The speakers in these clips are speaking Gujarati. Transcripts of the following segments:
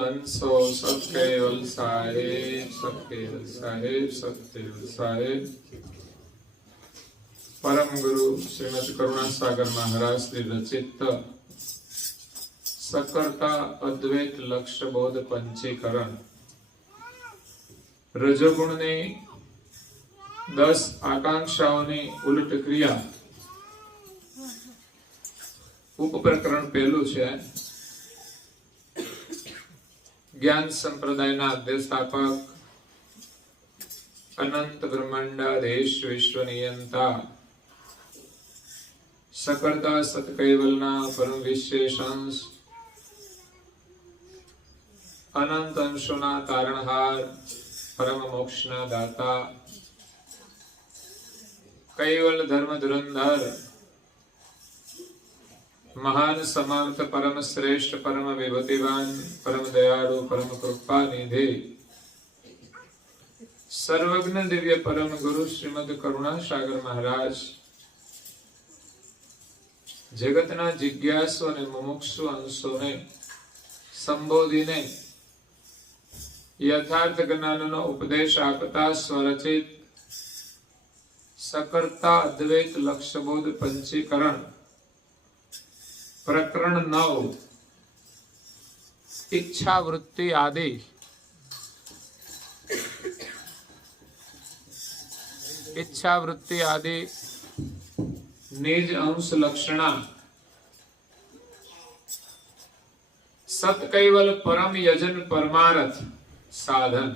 હંસો સત્કેવલ સાહેબ, સત્કેવલ સાહેબ, સત્કેવલ સાહેબ. પરમ ગુરુ શ્રીમદ કરુણાસાગર મહારાજ શ્રી રચિત સકર્તા અદ્વૈત લક્ષ્ય બોધ પંચીકરણ રજોગુણની 10 આકાંક્ષાઓની ઉલટ ક્રિયા ઉપપ્રકરણ પહેલું છે. જ્ઞાન સંપ્રદાયના અધ્યસ્થાપક અનંત બ્રહ્માંડાધીશ વિશ્વ નિયંતા સકર્તા સત્કૈવલના પરમ વિશેષાંશ અનંત અંશોના તારણહાર પરમ મોક્ષના દાતા કૈવલ ધર્મ ધુરંધર મહાન સમર્થ પરમ શ્રેષ્ઠ પરમ વિભૂતિવાન પરમ દયાળુ પરમ કૃપા નિધિ સર્વજ્ઞ દિવ્ય પરમ ગુરુ શ્રીમદ કરુણાસાગર મહારાજ જગતના જિજ્ઞાસુ અને મુમુક્ષુ અંશોને સંબોધીને યથાર્થ જ્ઞાનનો ઉપદેશ આપતા સ્વરચિત સકર્તા અદ્વૈત લક્ષ્યબોધ પંચીકરણ પ્રકરણ 9 ઈચ્છા વૃત્તિ આદિ. ઈચ્છા વૃત્તિ આદિ નિજ અંશ લક્ષણા સત્કૈવલ પરમ યજન પરમારથ સાધન.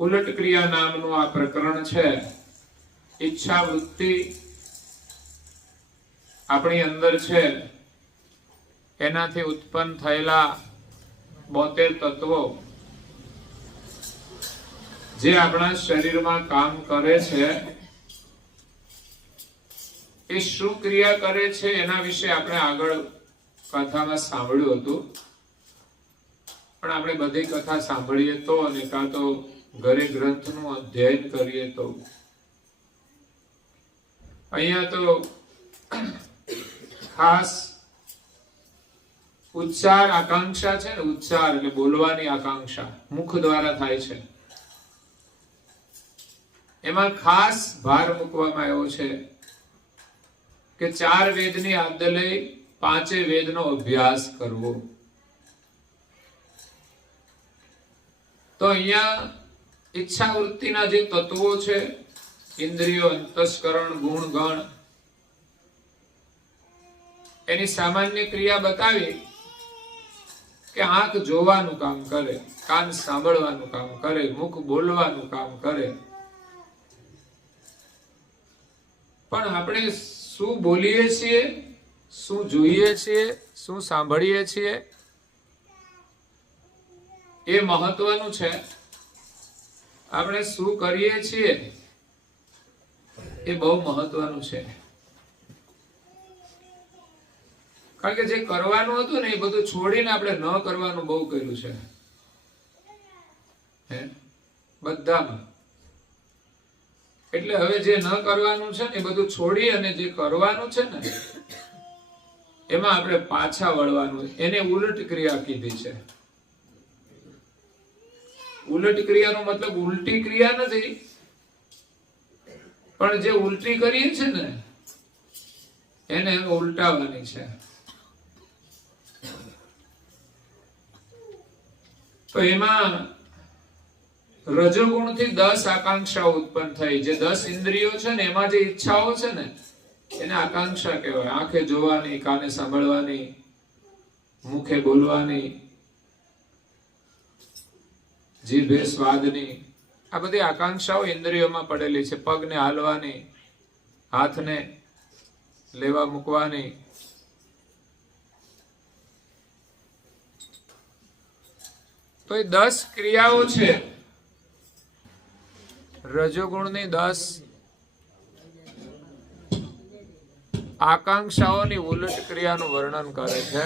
ઉલટ ક્રિયા નામનું આ પ્રકરણ છે. ઈચ્છા વૃત્તિ આપણી અંદર છે, એનાથી ઉત્પન્ન થયેલા 72 તત્વો જે આપણા શરીરમાં કામ કરે છે, એ શું ક્રિયા કરે છે એના વિશે આપણે આગળ કથામાં સાંભળ્યું હતું. પણ આપણે બધી કથા સાંભળીએ તો અને કાં તો ઘરે ગ્રંથનું અધ્યયન કરીએ તો. અહીંયા તો ખાસ ઉચ્ચાર આકાંક્ષા છે ને, ઉચ્ચાર એટલે બોલવાની આકાંક્ષા મુખ દ્વારા થાય છે. એમાં ખાસ ભાર મૂકવામાં આવ્યો છે કે 4 વેદની આદ લઈ 5 વેદનો અભ્યાસ કરવો. તો અહીંયા ઈચ્છા વૃત્તિના જે તત્વો છે, ઇન્દ્રિયો, અંતસ્કરણ, ગુણ, ગણ, એની સામાન્ય ક્રિયા બતાવી કે આંખ જોવાનું કામ કરે, કાન સાંભળવાનું કામ કરે, મુખ બોલવાનું કામ કરે. પણ આપણે શું બોલીએ છીએ, શું જોઈએ છીએ, શું સાંભળીએ છીએ એ મહત્વનું છે. આપણે શું કરીએ છીએ એ બહુ મહત્વનું છે. કારણ કે જે કરવાનું હતું ને એ બધું છોડીને આપણે ન કરવાનું બહુ કર્યું છે બધામાં. એટલે હવે જે ન કરવાનું છે ને એ બધું છોડી અને જે કરવાનું છે ને એમાં આપણે પાછા વળવાનું. એને ઉલટ ક્રિયા કીધી છે. ઉલટ ક્રિયાનો મતલબ ઉલટી ક્રિયા નથી, પણ જે ઉલટી કરીએ છે ને એને ઉલટાવવાની છે. તો એમાં રજોગુણથી 10 આકાંક્ષાઓ ઉત્પન્ન થઈ. જે 10 ઇન્દ્રિયો છે ને એમાં જે ઈચ્છાઓ છે ને એને આકાંક્ષા કહેવાય. આંખે જોવાની, કાને સાંભળવાની, મુખે બોલવાની, જીભે સ્વાદની, આ બધી આકાંક્ષાઓ ઇન્દ્રિયોમાં પડેલી છે. પગને હાલવાની, હાથને લેવા મૂકવાની. તો એ 10 ક્રિયાઓ છે. રજોગુણની 10 આકાંક્ષાઓની ઉલટ ક્રિયાનું વર્ણન કરે છે.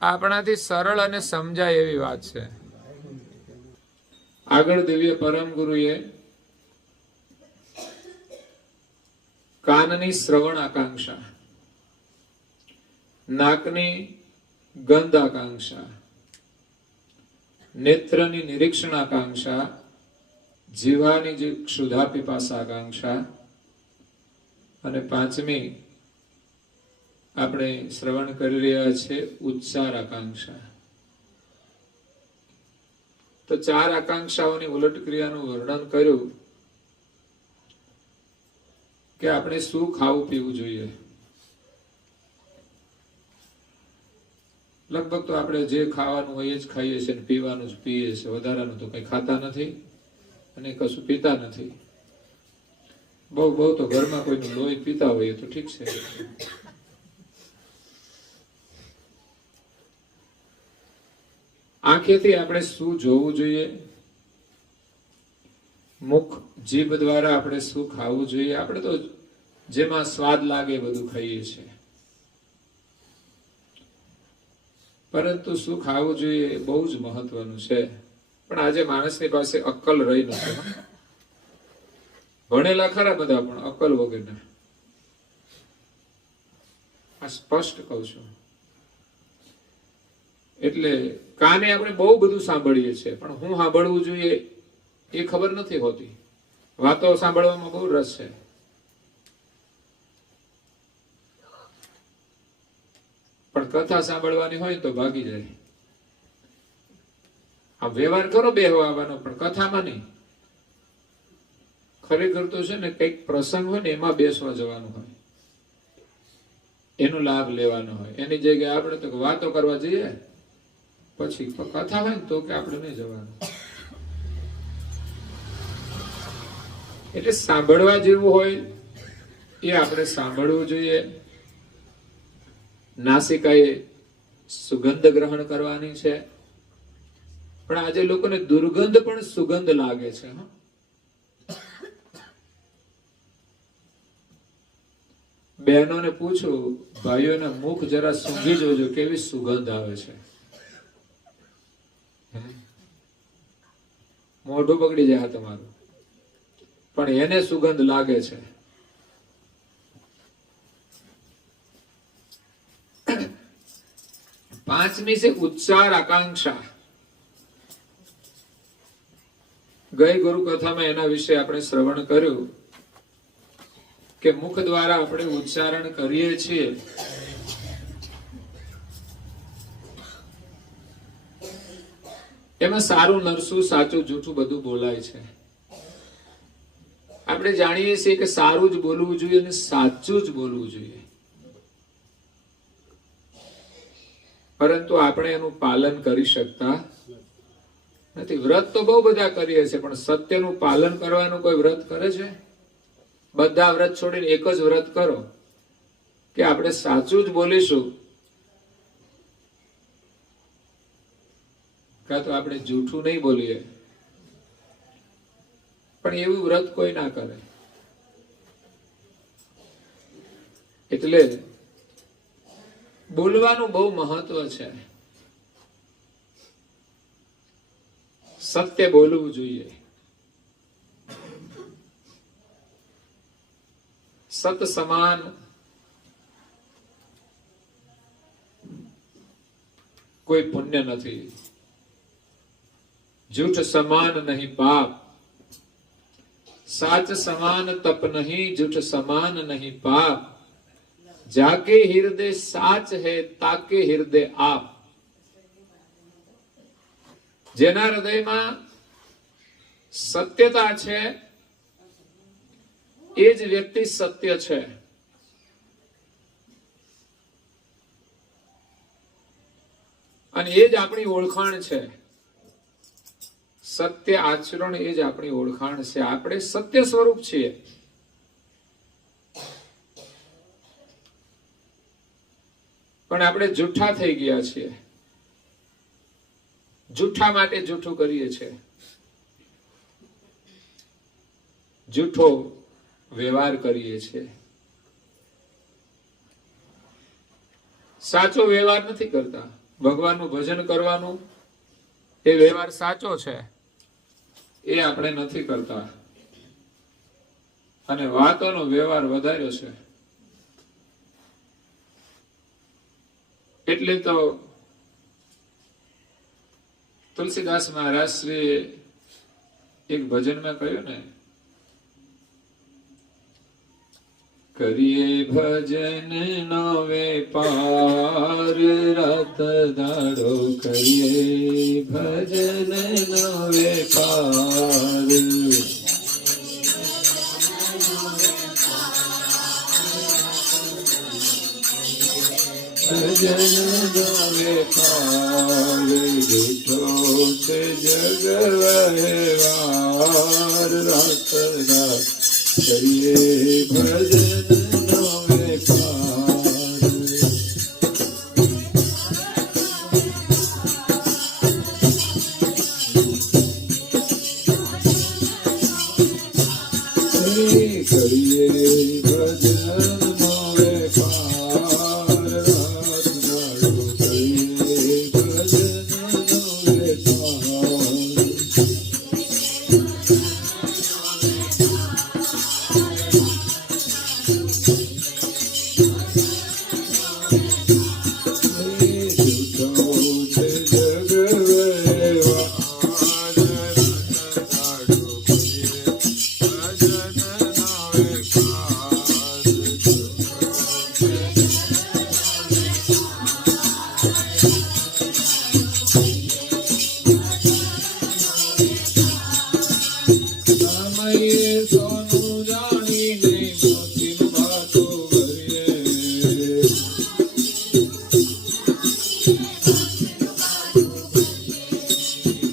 આપણાથી સરળ અને સમજાય એવી વાત છે. આગળ દિવ્ય પરમ ગુરુએ કાનની શ્રવણ આકાંક્ષા, નાકની ગંધ આકાંક્ષા, નેત્રની નિરીક્ષણ આકાંક્ષા, જીવાની જે ક્ષુધા પીપાસા આકાંક્ષા, અને પાંચમી આપણે શ્રવણ કરી રહ્યા છે ઉચ્ચાર આકાંક્ષા. તો ચાર આકાંક્ષાઓની ઉલટ ક્રિયાનું વર્ણન કર્યું કે આપણે શું ખાવું પીવું જોઈએ. લગભગ તો આપણે જે ખાવાનું હોય એ જ ખાઈએ છીએ, પીવાનું જ પીએ છીએ, વધારાનું તો કઈ ખાતા નથી અને કશું પીતા નથી. બહુ તો ઘરમાં કોઈનું લોહી પીતા હોઈએ તો ઠીક છે. આંખેથી આપણે શું જોવું જોઈએ, મુખ જીભ દ્વારા આપણે શું ખાવું જોઈએ. આપણે તો જેમાં સ્વાદ લાગે બધું ખાઈએ છીએ, પરંતુ શું ખાવું જોઈએ એ બહુ જ મહત્વનું છે. પણ આજે માણસની પાસે અક્કલ રહી નથી. ભણેલા ખરા બધા, પણ અક્કલ વગરના. આ સ્પષ્ટ કહું છું. એટલે કાને આપણે બહુ બધું સાંભળીએ છીએ, પણ હું સાંભળવું જોઈએ એ ખબર નથી હોતી. વાતો સાંભળવામાં બહુ રસ છે, પણ કથા સાંભળવાની હોય તો ભાગી જાય. આ વ્યવહાર કરો બેહવાનો, પણ કથામાં નહીં. ખરેખર તો છે ને કઈક પ્રસંગ હોય ને એમાં બેસવા જવાનું હોય, એનો લાભ લેવાનો હોય. એની જગ્યાએ આપણે તો વાતો કરવા જઈએ, પછી કથા હોય ને તો કે આપણે નહીં જવાનું. એટલે સાંભળવા જેવું હોય એ આપણે સાંભળવું જોઈએ. નાસિકાએ સુગંધ ગ્રહણ કરવાની છે, પણ આજે લોકોને દુર્ગંધ પણ સુગંધ લાગે છે. બહેનોને પૂછું, ભાઈઓના મુખ જરા સૂંઘી જોજો કેવી સુગંધ આવે છે. મોઢું બગડી જાય તમારું, પણ એને સુગંધ લાગે છે. પાંચમી છે ઉચ્ચાર આકાંક્ષા. ગઈ ગુરુ કથામાં એના વિશે આપણે શ્રવણ કર્યું કે મુખ દ્વારા આપણે ઉચ્ચારણ કરીએ છીએ, એમાં સારું નરસું સાચું જૂઠું બધું બોલાય છે. આપણે જાણીએ છીએ કે સારું જ બોલવું જોઈએ અને સાચું જ બોલવું જોઈએ, પરંતુ આપણે એનું પાલન કરી શકતા નથી. વ્રત તો બહુ બધા કરીએ છીએ, પણ સત્યનું પાલન કરવાનું કોઈ વ્રત કરે છે? બધા વ્રત છોડીને એક જ વ્રત કરો કે આપણે સાચું જ બોલીશું, કાં તો આપણે જૂઠું નહીં બોલીએ. પણ એવું વ્રત કોઈ ના કરે. એટલે બોલવાનું બહુ મહત્વ છે. સત્ય બોલવું જોઈએ. સત સમાન કોઈ પુણ્ય નથી. झूठ समान नहीं पाप, साच समान तप नहीं, झूठ समान नहीं पाप, जाके हृदय साच है ताके हृदय आप. જેના હૃદયમાં સત્યતા છે એ જ વ્યક્તિ સત્ય છે. અને એ જ આપણી ઓળખાણ છે. સત્ય આચરણ એ જ આપણી ઓળખાણ છે. આપણે સત્ય સ્વરૂપ છીએ. પણ આપણે જૂઠા થઈ ગયા છીએ. જૂઠા માટે જૂઠું કરીએ છીએ. જૂઠો વ્યવહાર કરીએ છીએ. સાચો વ્યવહાર નથી કરતા. ભગવાનનું ભજન કરવાનું એ વ્યવહાર સાચો છે, એ આપણે નથી કરતા. અને વાતોનો વ્યવહાર વધાર્યો છે. એટલે તો તુલસીદાસ મહારાજ શ્રી એક ભજનમાં કહ્યું ને, કરીએ ભજન નો વેપાર રાત દાડો, કરીએ ભજન નો વેપાર, ભજન નો વેપાર, જૂઠો છે જગ વ્યવહાર રાત દાડો, કરીએ ભજન નો વેપાર. કરીએ ભજન નો વેપાર રાત દાડો, કરીએ ભજન નો વેપાર. સોનું જાણીને મોતી વાતો ભરીએ,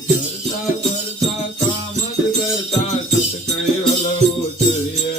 કરતા કરતા કામ જ કરતા સતકઈ હલવો ચડીએ.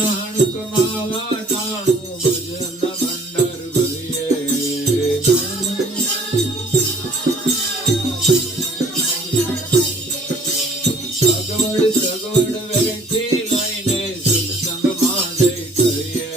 નાણું કમાવા ટાણું ભજન ભંડાર ભરીએ, સગવડ સગવડ વેઠી લઈને સત્સંગમાં જઈ કરીએ.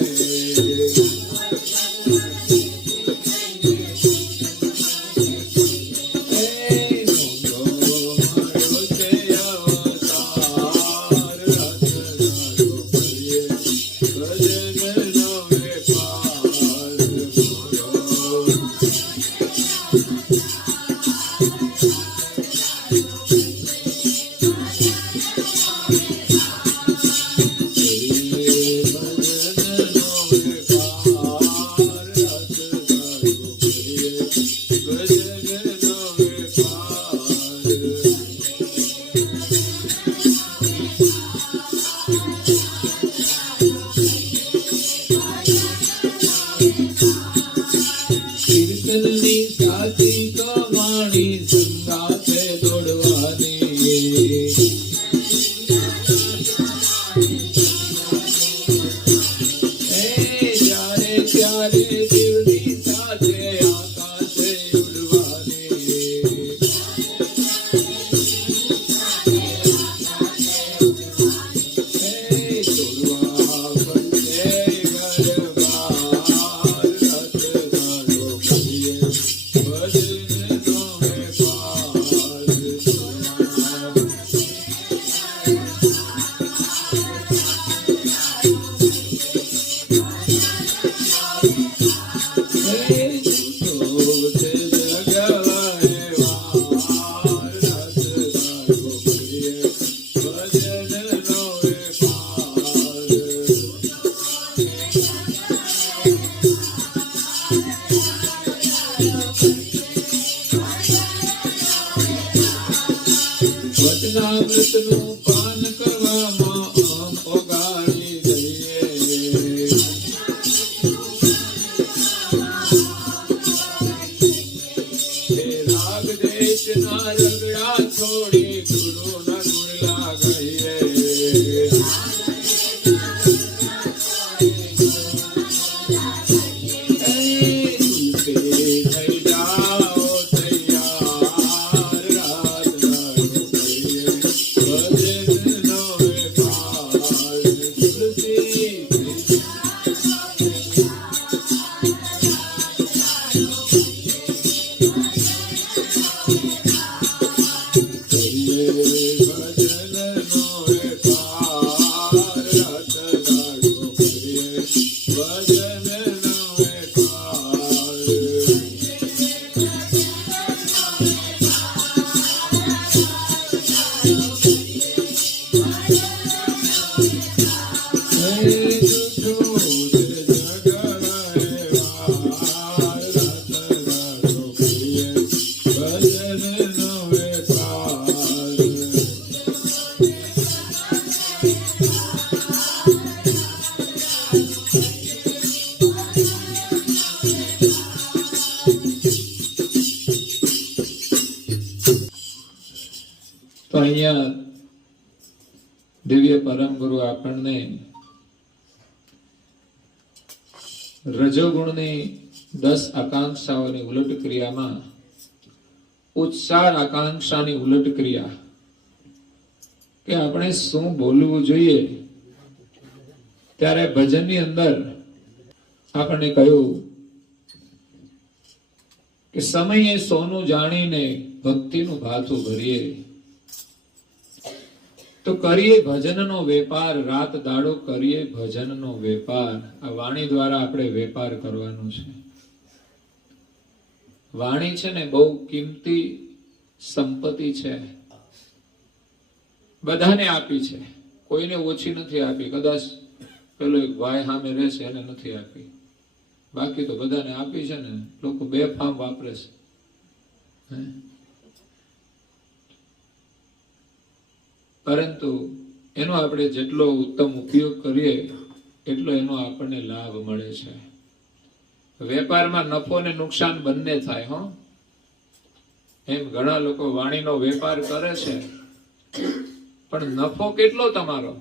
કીર્તનની સાચી કમાણી સંગાથે દોડવાની, જ્યારે ત્યારે દેવની સાથે આકાશે ઉડવાની. છોડવા પડશે ઘર-બાર રાત દાડો, કરીએ ભજન નો વેપાર. જૂઠો છે જગ વ્યવહાર રાત દાડો, કરીએ ભજન નો વેપાર. વચનામૃતનું પાન કરવામાં આમ ઓગાળી દઈએ, અહીંયા દિવ્ય પરમ ગુરુ આપણને રજોગુણની 10 આકાંક્ષાઓની ઉલટ ક્રિયામાં ઉત્સાહ આકાંક્ષાની ઉલટ ક્રિયા કે આપણે શું બોલવું જોઈએ, ત્યારે ભજનની અંદર આપણને કહ્યું કે સમયે સોનું જાણીને ભક્તિનું ભાથું ભરીએ, તો કરીએ ભજનનો વેપાર, રાત દાડો કરીએ ભજનનો વેપાર. આ વાણી દ્વારા આપણે વેપાર કરવાનો છે. વાણી છે ને બહુ કિંમતી સંપત્તિ છે, બધાને આપી છે, કોઈને ઓછી નથી આપી. કદાચ પેલો એક ભાઈ સામે રહેશે એને નથી આપી, બાકી તો બધાને આપી છે ને. લોકો બેફામ વાપરે છે. પરંતુ એનો આપણે જેટલો ઉત્તમ ઉપયોગ કરીએ એટલો એનો આપણને લાભ મળે છે. વેપારમાં નફો ને નુકસાન બંને થાય. હો, એમ ઘણા લોકો વાણીનો વેપાર કરે છે, પણ નફો કેટલો તમારો?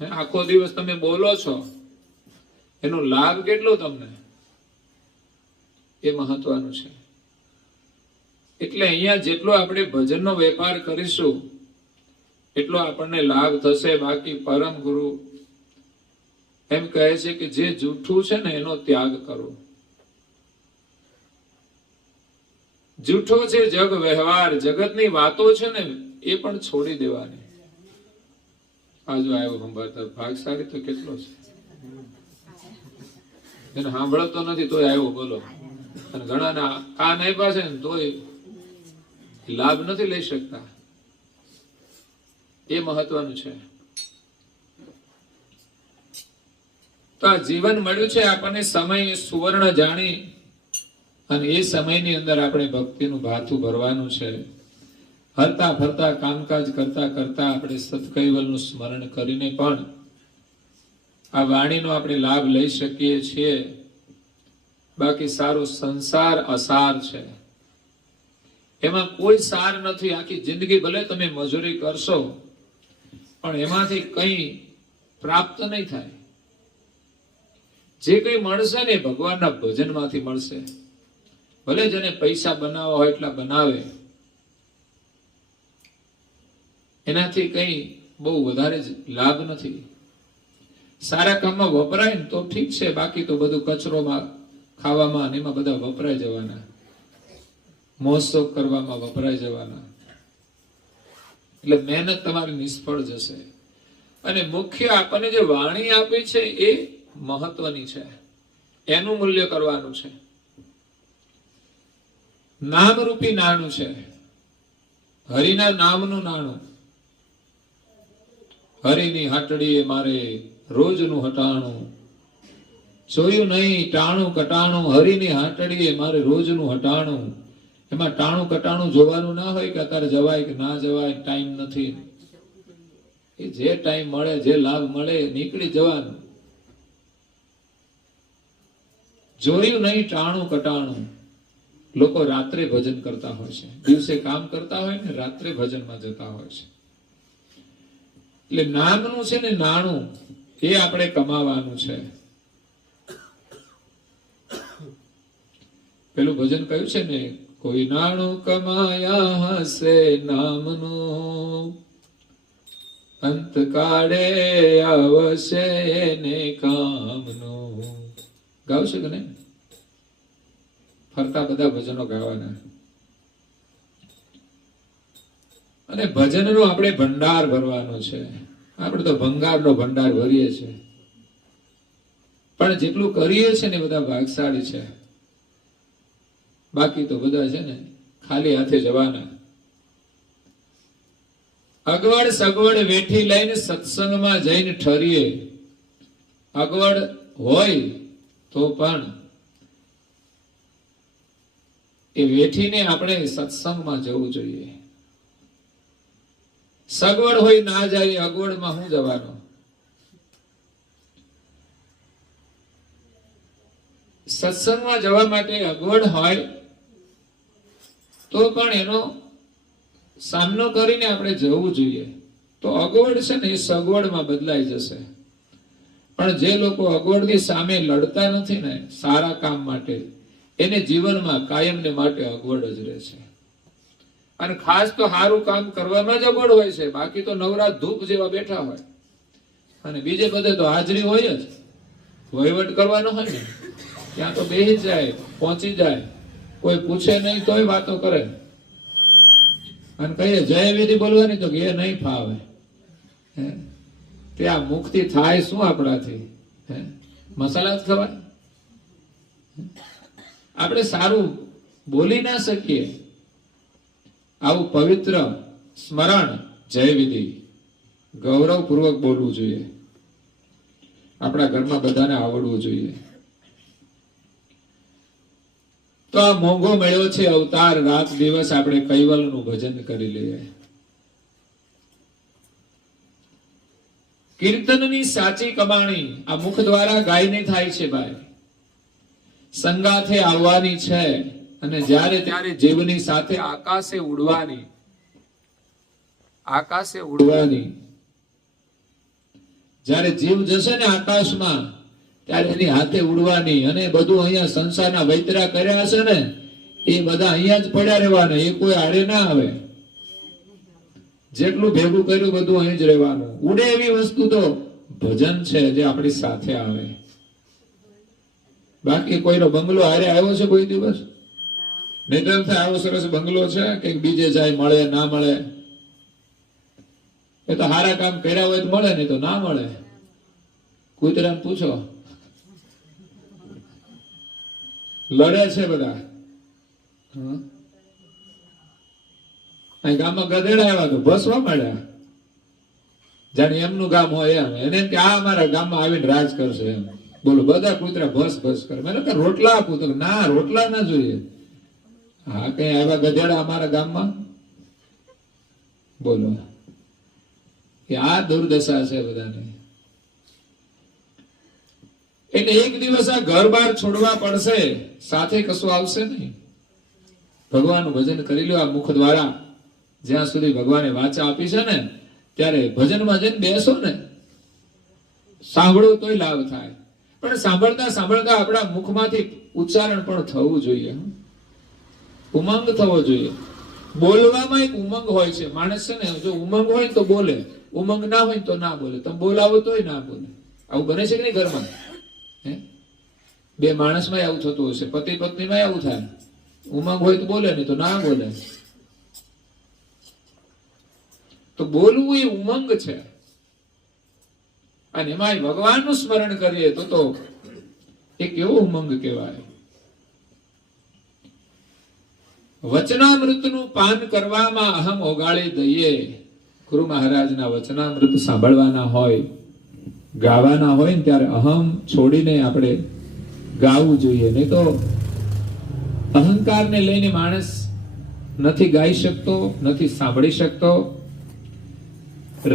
આખો દિવસ તમે બોલો છો, એનો લાભ કેટલો તમને? એ મહત્વનું છે. એટલે અહીંયા જેટલો આપણે ભજનનો વેપાર કરીશું એટલો આપણને લાભ થશે. બાકી પરમ ગુરુ એમ કહે છે કે જે જૂઠું છે ને એનો ત્યાગ કરો. જૂઠો છે જગ વ્યવહાર, જગતની વાતો છે ને એ પણ છોડી દેવાની. આજો આવ્યો સંભાળતા ભાગશાળી તો કેટલો છે, એને સાંભળતો નથી તોય આવ્યો બોલો. અને ઘણા કાન આપ્યા છે ને તોય લાભ નથી લઈ શકતા. એ મહત્વનું છે. તો આ જીવન મળ્યું છે આપણને, સમય સુવર્ણ જાણી અને એ સમયની અંદર આપણે ભક્તિનું ભાથું ભરવાનું છે. હરતા ફરતા કામકાજ કરતા કરતા આપણે સત્કૈવલનું સ્મરણ કરીને પણ આ વાણીનો આપણે લાભ લઈ શકીએ છીએ. બાકી સારો સંસાર અસાર છે, એમાં કોઈ સાર નથી. આખી જિંદગી ભલે તમે મજૂરી કરશો પણ એમાંથી કંઈ પ્રાપ્ત નહીં થાય. જે કંઈ મળશે ને ભગવાનના ભજનમાંથી મળશે. ભલે જેને પૈસા બનાવવા હોય એટલા બનાવે, એનાથી કંઈ બહુ વધારે લાભ નથી. સારા કામમાં વપરાય ને તો ઠીક છે, બાકી તો બધું કચરોમાં, ખાવામાં એમાં બધા વપરાઈ જવાના, મોજશોખ કરવામાં વપરાઈ જવાના. એટલે મહેનત તમારી નિષ્ફળ જશે. અને મુખ્ય આપણને જે વાણી આપી છે એ મહત્વની છે, એનું મૂલ્ય કરવાનું છે. નામરૂપી નાણું છે, હરિના નામનું નાણું. હરિની હાટડીએ મારે રોજનું હટાણું, જોયું નહીં ટાણું કટાણું. હરિની હાટડીએ મારે રોજનું હટાણું. એમાં ટાણું કટાણું જોવાનું ના હોય કે અત્યારે જવાય કે ના જવાય, ટાઈમ નથી. એ જે ટાઈમ મળે, જે લાભ મળે નીકળી જવાનું. જોયું નહીં ટાણું કટાણું. લોકો રાત્રે ભજન કરતા હોય છે, દિવસે કામ કરતા હોય ને રાત્રે ભજનમાં જતા હોય છે. એટલે નામનું છે ને નાણું એ આપણે કમાવાનું છે. પેલું ભજન કહ્યું છે ને, કોઈ નાણું કમાયા હશે નામનું, અંત કાળે આવશે એને કામનું. ગાવશે કે નહીં? ફરતા બધા ભજનો ગાવાના. અને ભજનનો આપણે ભંડાર ભરવાનો છે. આપણે તો ભંગારનો ભંડાર ભરીએ છીએ, પણ જેટલું કરીએ છીએ ને બધા ભાગશાળી છે. બાકી તો બધા છે ને ખાલી હાથે જવાના. અગવડ સગવડ વેઠી લઈને સત્સંગમાં જઈને ઠરીએ. અગવડ હોય તો પણ એ વેઠીને આપણે સત્સંગમાં જવું જોઈએ. સગવડ હોય ના જાય, અગવડમાં હું જવાનો? સત્સંગમાં જવા માટે અગવડ હોય તો પણ એનો સામનો કરીને આપણે જવું જોઈએ. તો અગવડ છે ને એ સગવડમાં બદલાઈ જશે. પણ જે લોકો અગવડની સામે લડતા નથી ને સારા કામ માટે, એને જીવનમાં કાયમને માટે અગવડ જ રહે છે. અને ખાસ તો સારું કામ કરવામાં જ અગવડ હોય છે. બાકી તો નવરા ધૂપ જેવા બેઠા હોય અને બીજે બધે તો હાજરી હોય જ. વહીવટ કરવાનો હોય ને ત્યાં તો બેસી જાય, પહોંચી જાય, કોઈ પૂછે નહીં તોય વાતો કરે. અને કહીએ જય વિધિ બોલવાની તો એ નહીં ફાવે. ત્યાં મુક્તિ થાય શું આપણાથી? મસાલા જ ખવાય? આપણે સારું બોલી ના શકીએ. આવું પવિત્ર સ્મરણ જય વિધિ ગૌરવપૂર્વક બોલવું જોઈએ. આપણા ઘરમાં બધાને આવડવું જોઈએ. તો આ મોંઘો મળ્યો છે અવતાર, રાત દિવસ આપણે કૈવલનું ભજન કરી લઈએ. કીર્તનની સાચી કમાણી આ મુખ દ્વારા ગાયને થાય છે ભાઈ. સંગાથે આવવાની છે અને જ્યારે ત્યારે જીવની સાથે આકાશે ઉડવાની. આકાશે ઉડવાની. જ્યારે જીવ જશે ને આકાશમાં ત્યારે એની હાથે ઉડવાની. અને બધું અહીંયા સંસારના વૈતરા કર્યા છે ને એ બધા અહીંયા જ પડ્યા રહેવાના. એ કોઈ આડે ના આવે. જેટલું ભેગું કર્યું બધું અહીં જ રહેવાનું. ઉડે એવી વસ્તુ તો ભજન છે જે આપણી સાથે આવે. બાકી કોઈનો બંગલો હારે આવ્યો છે કોઈ દિવસ? નિધન થાય આવો સરસ બંગલો છે કે બીજે જાય મળે ના મળે? એ તો સારા કામ કર્યા હોય તો મળે, નહીં તો ના મળે. કૂતરાને પૂછો, લડે છે બધા. અહીં ગામમાં ગધેડા આવ્યા તો ભસવા મળ્યા. જાણે એમનું ગામ હોય એમ. એને એમ કે આ અમારા ગામમાં આવીને રાજ કરશે એમ. બોલો, બધા કૂતરા ભસ ભસ કરે. મેં કે રોટલા આપું તો ના, રોટલા ના જોઈએ. હા, કઈ આવ્યા ગધેડા અમારા ગામમાં? બોલો, કે આ દુર્દશા છે બધાને. એટલે એક દિવસ આ ઘર બાર છોડવા પડશે, સાથે કશું આવશે નહીં. ભગવાનનું ભજન કરી લો આ મુખ દ્વારા. જ્યાં સુધી ભગવાને વાચા આપી છે ને ત્યારે ભજનમાં જઈને બેસો ને, સાંભળો તોય લાભ થાય. પણ સાંભળતા સાંભળતા આપણા મુખમાંથી ઉચ્ચારણ પણ થવું જોઈએ. ઉમંગ થવો જોઈએ. બોલવામાં એક ઉમંગ હોય છે. માણસ છે ને જો ઉમંગ હોય તો બોલે, ઉમંગ ના હોય તો ના બોલે. તમે બોલાવો તોય ના બોલે. આવું બને છે કે નહીં ઘરમાં? બે માણસમાં આવું થતું હશે, પતિ પત્નીમાં આવું થાય. ઉમંગ હોય તો બોલે, નહીં તો ના બોલે. તો બોલવું એ ઉમંગ છે. અને એમાં ભગવાનનું સ્મરણ કરીએ તો એક એવો ઉમંગ કહેવાય. વચનામૃતનું પાન કરવામાં અહમ ઓગાળી દઈએ. ગુરુ મહારાજના વચનામૃત સાંભળવાના હોય, ગાવાના હોય ને ત્યારે અહમ છોડીને આપણે ગાવું જોઈએ. નહીં તો અહંકારને લઈને માણસ નથી ગાઈ શકતો, નથી સાંભળી શકતો.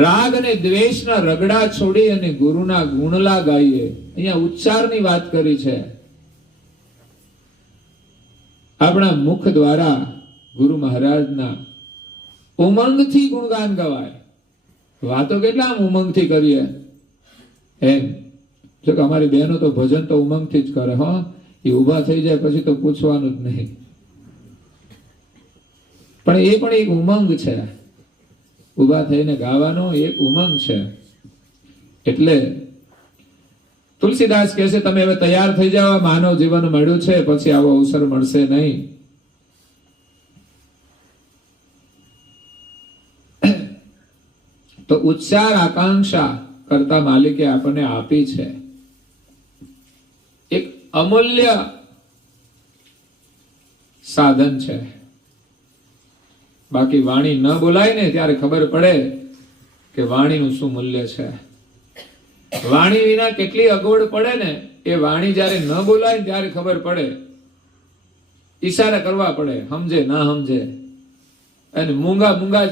રાગ અને દ્વેષના રગડા છોડી અને ગુરુના ગુણલા ગાઈએ. અહીંયા ઉચ્ચારની વાત કરી છે. આપણા મુખ દ્વારા ગુરુ મહારાજના ઉમંગથી ગુણગાન ગવાય. વાતો કેટલા આમ ઉમંગથી કરીએ એમ. જો કે અમારી બહેનો તો ભજન તો ઉમંગથી જ કરે. હા, એ ઊભા થઈ જાય પછી તો પૂછવાનું જ નહીં. પણ એ પણ એક ઉમંગ છે. ઊભા થઈને ગાવાનો એક ઉમંગ છે. એટલે તુલસીદાસ કહે છે તમે હવે તૈયાર થઈ જાઓ. માનવ જીવન મળ્યું છે, પછી આવો અવસર મળશે નહીં. તો ઉચ્ચાર આકાંક્ષા કરતા માલિકે આપણને આપી છે એક અમૂલ્ય સાધન છે. બાકી વાણી ન બોલાય ને ત્યારે ખબર પડે કે વાણીનું શું મૂલ્ય છે. વાણી વિના કેટલી અગવડ પડે ને, એ વાણી જ્યારે ન બોલાય ત્યારે ખબર પડે. ઈશારા કરવા પડે, સમજે ના સમજે. અને મૂંગા મૂંગા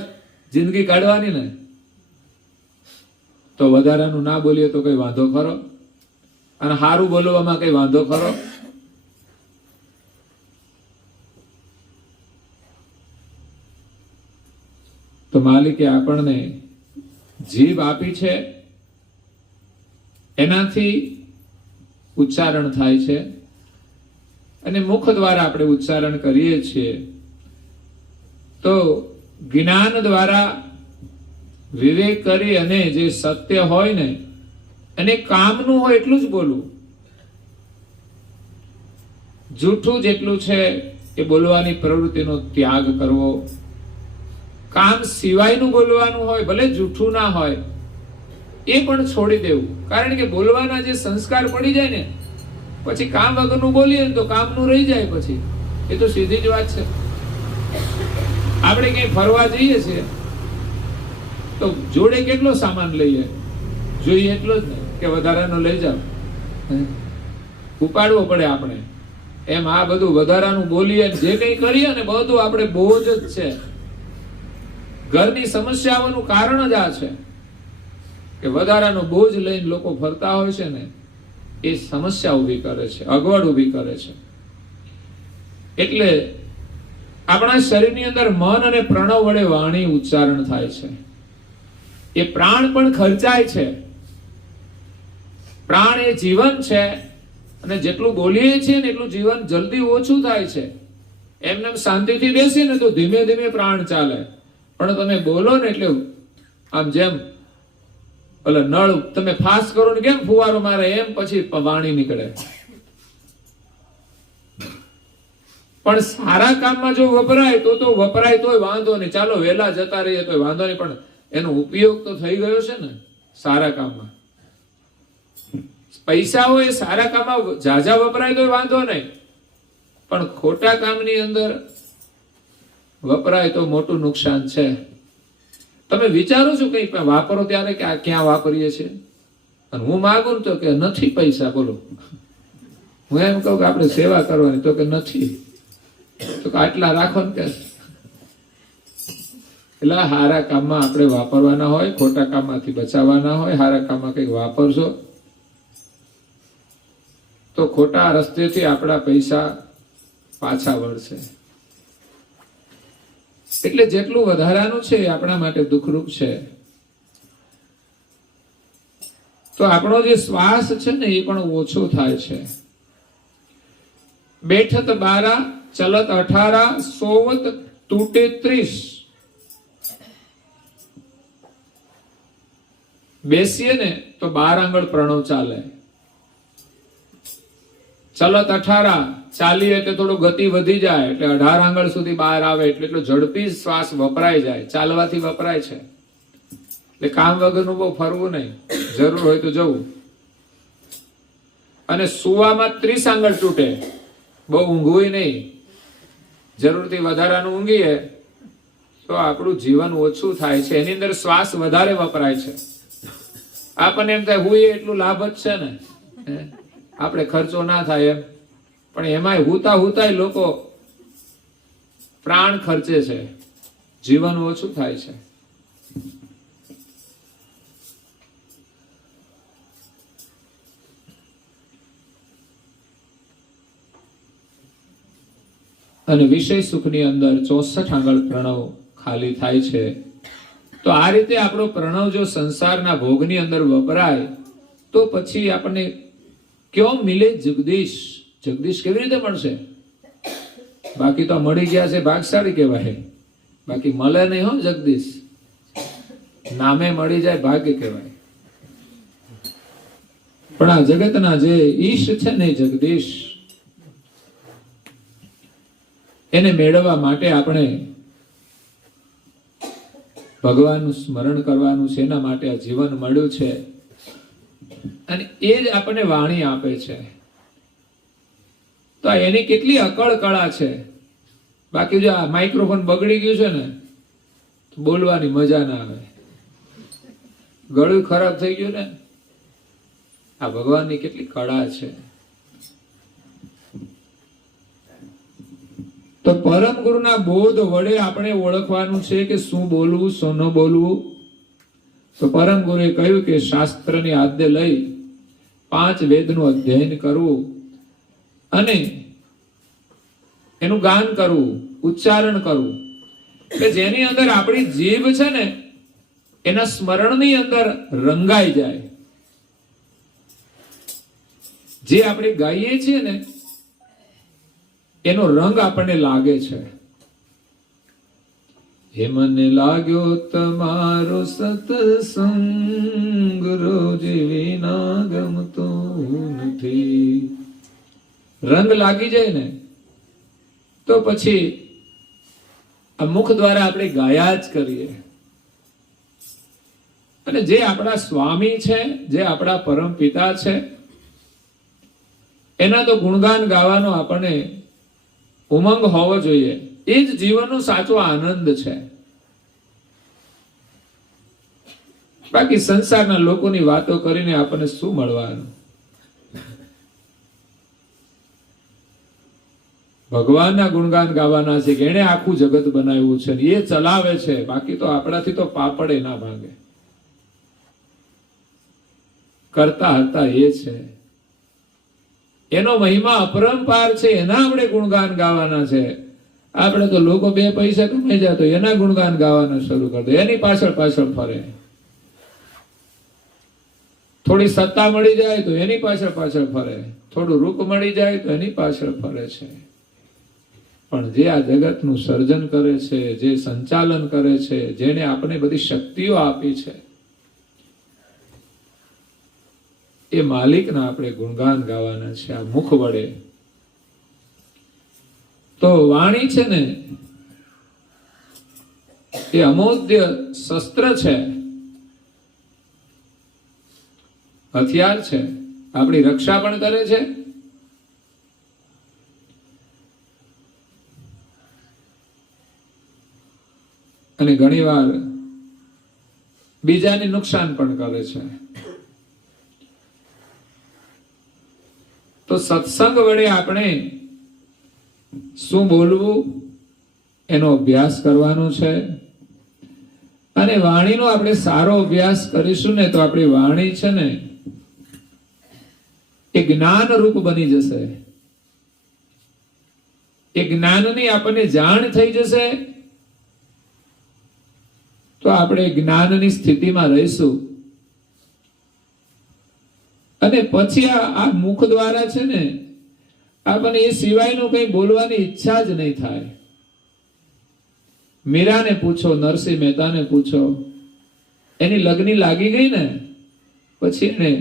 જિંદગી કાઢવાની ને, તો વધારાનું ના બોલીએ તો કઈ વાંધો ખરો? અને સારું બોલવામાં કઈ વાંધો ખરો? તો માલિકે આપણને જીભ આપી છે, એનાથી ઉચ્ચારણ થાય છે અને મુખ દ્વારા આપણે ઉચ્ચારણ કરીએ છીએ. તો જ્ઞાન દ્વારા વિવેક કરી અને જે સત્ય હોય ને અને કામનું હોય એટલું જ બોલવું. જૂઠું જેટલું છે એ બોલવાની પ્રવૃત્તિનો ત્યાગ કરવો. કામ સિવાયનું બોલવાનું હોય, ભલે જૂઠું ના હોય, એ પણ છોડી દેવું. કારણ કે બોલવાના જે સંસ્કાર પડી જાય ને, પછી કામ વગરનું બોલીએ ને તો કામનું રહી જાય. પછી એ તો સીધી જ વાત છે. આપણે ક્યાંય ફરવા જઈએ છીએ તો જોડે કેટલો સામાન લઈએ? જોઈએ એટલો જ ને, કે વધારાનો લઈ જાવ, ઉપાડવો પડે આપણે. એમ આ બધું વધારાનું બોલીએ, જે કંઈ કરીએ ને બધું આપણે બોજ જ છે. ઘરની સમસ્યાઓનું કારણ જ આ છે કે વધારાનો બોજ લઈને લોકો ફરતા હોય છે ને, એ સમસ્યા ઊભી કરે છે, અગવડ ઊભી કરે છે. એટલે આપણા શરીરની અંદર મન અને પ્રણવ વડે વાણી ઉચ્ચારણ થાય છે. એ પ્રાણ પણ ખર્ચાય છે. પ્રાણ એ જીવન છે અને જેટલું બોલીએ છીએ ને એટલું જીવન જલ્દી ઓછું થાય છે. એમને શાંતિથી બેસીએ ને તો ધીમે ધીમે પ્રાણ ચાલે. પણ તમે બોલો ને એટલે આમ જેમ ઓલા નળ તમે ફાસ્ટ કરો ને કેમ ફુવારો મારે, એમ પછી વાણી નીકળે. પણ સારા કામમાં જો વપરાય તો વપરાય તોય વાંધો નહીં. ચાલો વહેલા જતા રહીએ તો વાંધો નહીં, પણ એનો ઉપયોગ તો થઈ ગયો છે ને સારા કામમાં. પૈસાઓ એ સારા કામમાં ઝાઝા વપરાય તો વાંધો નહીં, પણ ખોટા કામની અંદર વપરાય તો મોટું નુકસાન છે. તમે વિચારો છો કઈ વાપરો ત્યારે કે આ ક્યાં વાપરીએ છીએ? અને હું માગું તો કે નથી પૈસા. બોલો, હું એમ કહું કે આપણે સેવા કરવાની, તો કે નથી. તો આટલા રાખો ને કે. એટલે હારા કામમાં આપણે વાપરવાના હોય, ખોટા કામમાંથી બચાવવાના હોય. હારા કામમાં કંઈક વાપરશો તો ખોટા રસ્તેથી આપણા પૈસા પાછા વળશે. એટલે જેટલું વધારાનું છે એ આપણા માટે દુઃખરૂપ છે. તો આપણો જે શ્વાસ છે ને એ પણ ઓછો થાય છે. બેઠત 12, ચલત 18, સોવત તૂટે 30. બેસીએ ને તો 12 આંગળ પ્રણવ ચાલે. ચલત 18, ચાલીએ એટલે થોડું ગતિ વધી જાય એટલે 18 આંગળ સુધી બહાર આવે. એટલે ઝડપી શ્વાસ વપરાય જાય. ચાલવાથી વપરાય છે. એટલે કામ વગરનું બહુ ફરવું નહીં, જરૂર હોય તો જવું. અને સુવામાં 30 આંગળ તૂટે. બહુ ઊંઘવું નહીં. જરૂરથી વધારાનું ઊંઘીએ તો આપણું જીવન ઓછું થાય છે. એની અંદર શ્વાસ વધારે વપરાય છે. આપણને એમ થાય હુંએ એટલું લાભ જ છે ને, આપણે ખર્ચો ના થાય એમ. પણ એમાંય હુતા લોકો પ્રાણ ખર્ચે છે, જીવન ઓછું થાય છે. અને વિષય સુખની અંદર 64 આંગળ પ્રણવ ખાલી થાય છે. તો આ રીતે આપણો પ્રણવ જો સંસારના ભોગની અંદર વપરાય તો પછી આપણને ક્યો મિલે જગદીશ. જગદીશ કેવી રીતે મળશે? બાકી તો મળી ગયા છે ભાગશાળી કહેવાય, બાકી મળે નહીં હો જગદીશ. નામે મળી જાય ભાગ્ય કહેવાય. પણ આ જગતના જે ઈશ છે ને જગદીશ, એને મેળવવા માટે આપણે ભગવાનનું સ્મરણ કરવાનું છે. એના માટે આ જીવન મળ્યું છે અને એ જ આપણને વાણી આપે છે. તો એની કેટલી અકળ કળા છે. બાકી જો આ માઇક્રોફોન બગડી ગયું છે ને તો બોલવાની મજા ના આવે. ગળું ખરાબ થઈ ગયું ને, આ ભગવાનની કેટલી કળા છે. તો પરમ ગુરુના બોધ વડે આપણે ઓળખવાનું છે કે શું બોલવું, શું ન બોલવું. તો પરમ ગુરુએ કહ્યું કે શાસ્ત્રની આજ્ઞા લઈ 5 વેદનું અધ્યયન કરવું અને એનું ગાન કરવું, ઉચ્ચારણ કરવું. કે જેની અંદર આપણી જીભ છે ને એના સ્મરણની અંદર રંગાઈ જાય. જે આપણે ગાઈએ છીએ ને એનો રંગ આપણને લાગે છે. હે મને લાગ્યો તમારો સત્સંગ, રોજ વિના ગમતો નથી. રંગ લાગી જાય ને તો પછી આ મુખ દ્વારા આપણે ગાયા જ કરીએ. અને જે આપણા સ્વામી છે, જે આપણા પરમ પિતા છે, એના તો ગુણગાન ગાવાનો આપણને ઉમંગ હોવો જોઈએ. એ જ જીવનનો સાચો આનંદ છે. બાકી સંસારના લોકોની વાતો કરીને આપણને શું મળવાનું? ભગવાનના ગુણગાન ગાવાના છે કે એને આખું જગત બનાવ્યું છે, એ ચલાવે છે. બાકી તો આપણાથી તો પાપડે ના ભાંગે. કરતા હતા એ છે, એનો મહિમા અપરંપાર છે, એના આપણે ગુણગાન ગાવાના છે. આપણે તો લોકો 2 પૈસા કમાઈ જાય તો એના ગુણગાન ગાવાના શરૂ કરી દે, એની પાછળ પાછળ ફરે. થોડી સત્તા મળી જાય તો એની પાછળ પાછળ ફરે, થોડું રૂપ મળી જાય તો એની પાછળ ફરે છે. પણ જે આ જગતનું સર્જન કરે છે, જે સંચાલન કરે છે, જેને આપણે બધી શક્તિઓ આપી છે, એ માલિકના આપણે ગુણગાન ગાવાના છે આ મુખ વડે. તો વાણી છે ને એ અમૂલ્ય શસ્ત્ર છે, હથિયાર છે. આપણી રક્ષા પણ કરે છે અને ઘણીવાર બીજાને નુકસાન પણ કરે છે. તો સત્સંગ વડે આપણે શું બોલવું એનો અભ્યાસ કરવાનો છે. અને વાણીનો આપણે સારો અભ્યાસ કરીશું ને તો આપણી વાણી છે ને એ જ્ઞાન રૂપ બની જશે. એ જ્ઞાનની આપણને જાણ થઈ જશે તો આપણે જ્ઞાનની સ્થિતિમાં રહીશું. અને પછી આ મુખ દ્વારા છે ને આપણને એ સિવાયનું કંઈ બોલવાની ઈચ્છા જ નહીં થાય. મીરાને પૂછો, નરસિંહ મહેતાને પૂછો, એની લગ્ન લાગી ગઈ ને પછી એને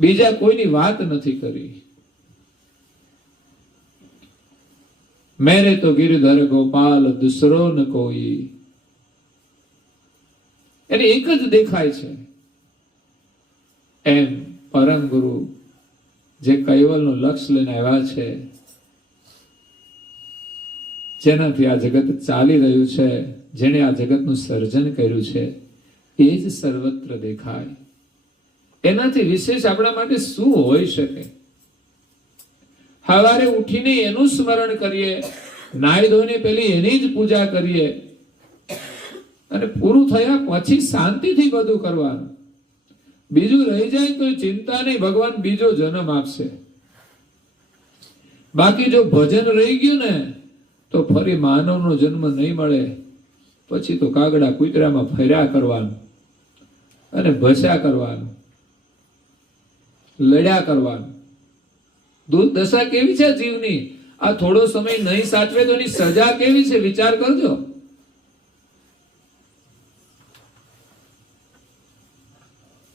બીજા કોઈની વાત નથી કરી. મેરે તો ગિરધર ગોપાલ દુસરો ન કોઈ, એને એક જ દેખાય છે. એમ પરમ ગુરુ જે કૈવલનું લક્ષ્ય લઈને આવ્યા છે, જેનાથી આ જગત ચાલી રહ્યું છે, જેણે આ જગતનું સર્જન કર્યું છે, એ જ સર્વત્ર દેખાય. એનાથી વિશેષ આપણા માટે શું હોઈ શકે? સવારે ઉઠીને એનું સ્મરણ કરીએ, નાઈ ધોઈને પેલી એની જ પૂજા કરીએ અને પૂરું થયા પછી શાંતિથી બધું કરવાનું. બીજું રહી જાય તો ચિંતા નહીં, ભગવાન બીજો જન્મ આપશે. બાકી જો ભજન રહી ગયું ને તો ફરી માનવનો જન્મ નહીં મળે. પછી તો કાગડા કૂતરામાં ફર્યા કરવાનું અને ભસ્યા કરવાનું, લડ્યા કરવાનું. દુર્દશા કેવી છે જીવની! આ થોડો સમય નહીં સાચવે તો એની સજા કેવી છે, વિચાર કરજો.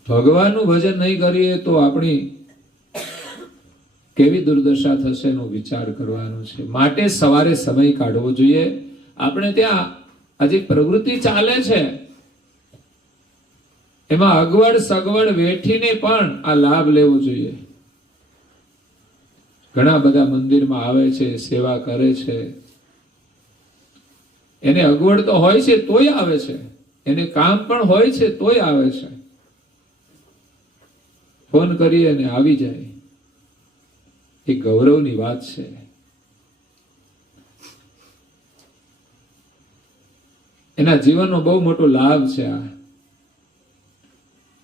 ભગવાનનું ભજન નહીં કરીએ તો આપણી કેવી દુર્દશા થશે એનો વિચાર કરવાનો છે. માટે સવારે સમય કાઢવો જોઈએ. આપણે ત્યાં હજી પ્રવૃત્તિ ચાલે છે, એમાં અગવડ સગવડ વેઠીને પણ આ લાભ લેવો જોઈએ. ઘણા બધા મંદિરમાં આવે છે, સેવા કરે છે. એને અગવડ તો હોય છે તોય આવે છે, એને કામ પણ હોય છે તોય આવે છે. ફોન કરીએ અને આવી જાય, એ ગૌરવની વાત છે. એના જીવનનો બહુ મોટો લાભ છે આ.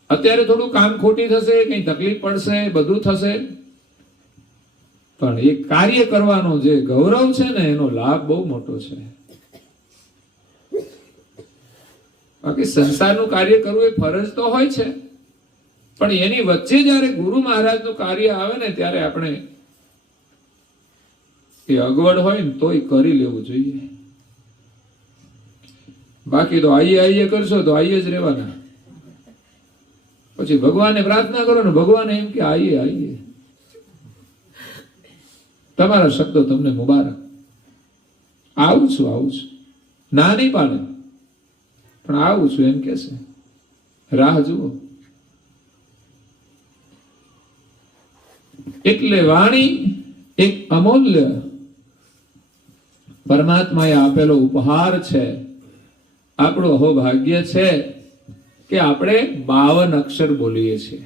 અત્યારે થોડું કામ ખોટી થશે, કઈ તકલીફ પડશે, બધું થશે, પણ એ કાર્ય કરવાનો જે ગૌરવ છે ને એનો લાભ બહુ મોટો છે. બાકી સંસારનું કાર્ય કરવું એ ફરજ તો હોય છે, પણ એની વચ્ચે જયારે ગુરુ મહારાજનું કાર્ય આવે ને ત્યારે આપણે એ અગવડ હોય ને તોય કરી લેવું જોઈએ. બાકી તો આઈએ કરશો તો આઈએ જ રહેવાના. પછી ભગવાનને પ્રાર્થના કરો ને ભગવાન એમ કે આઈએ તમારા શબ્દો તમને મુબારક, આવું છું ના નહીં પાડે પણ આવું છું એમ કે છે, રાહ જુઓ. એટલે વાણી એક અમૂલ્ય પરમાત્માએ આપેલો ઉપહાર છે. આપણું અહોભાગ્ય છે કે આપણે 52 અક્ષર બોલીએ છીએ.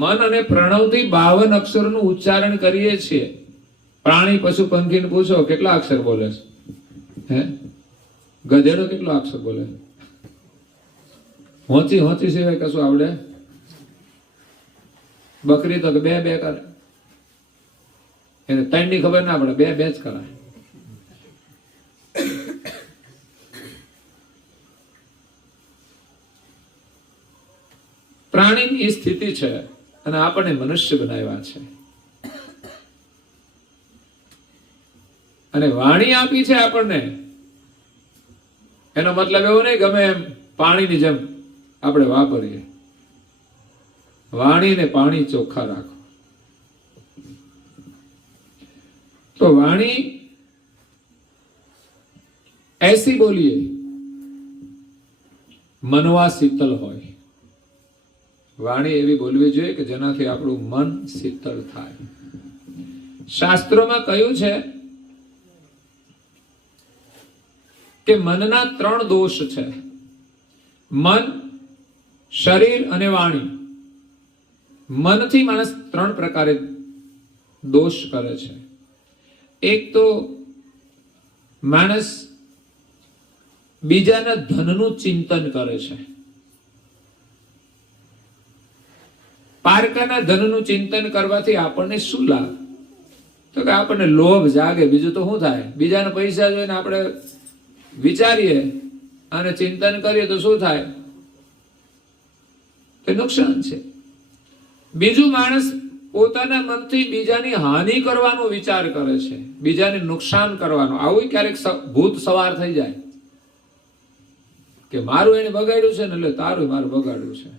મન અને પ્રણવથી 52 અક્ષરનું ઉચ્ચારણ કરીએ છીએ. પ્રાણી પશુ પંખીને પૂછો કેટલા અક્ષર બોલે છે? હે, ગધેડો કેટલો અક્ષર બોલે? હોંચી સિવાય કશું આવડે? બકરી તો બે કરે, એને 3 ની ખબર ના પડે, બે જ કરાય. પ્રાણીની સ્થિતિ છે અને આપણને મનુષ્ય બનાવ્યા છે. અને વાણી આપી છે આપણને, એનો મતલબ એવો નહીં ગમે એમ પાણીની જેમ આપણે વાપરીએ. વાણીને પાણી ચોખ્ખા રાખો. તો વાણી એસી બોલીએ મનવા શીતલ હોય. વાણી એવી બોલવી જોઈએ કે જેનાથી આપણું મન શીતળ થાય. શાસ્ત્રોમાં કહ્યું છે કે મનના 3 દોષ છે: મન, શરીર અને વાણી. મનથી માણસ 3 પ્રકારે દોષ કરે છે. એક તો માણસ બીજાના ધનનું ચિંતન કરે છે. પારકાના ધનનું ચિંતન કરવાથી આપણને શું લાભ? તો કે આપણને લોભ જાગે, બીજું તો શું થાય? બીજાના પૈસા જોઈને આપણે વિચારીએ અને ચિંતન કરીએ તો શું થાય? તે નુકસાન છે. બીજું, માણસ પોતાના મનથી બીજાની હાનિ કરવાનો વિચાર કરે છે, બીજાને નુકસાન કરવાનો. આવું ક્યારેક ભૂત સવાર થઈ જાય કે મારું એને બગાડ્યું છે ને એટલે તારું મારું બગાડ્યું છે.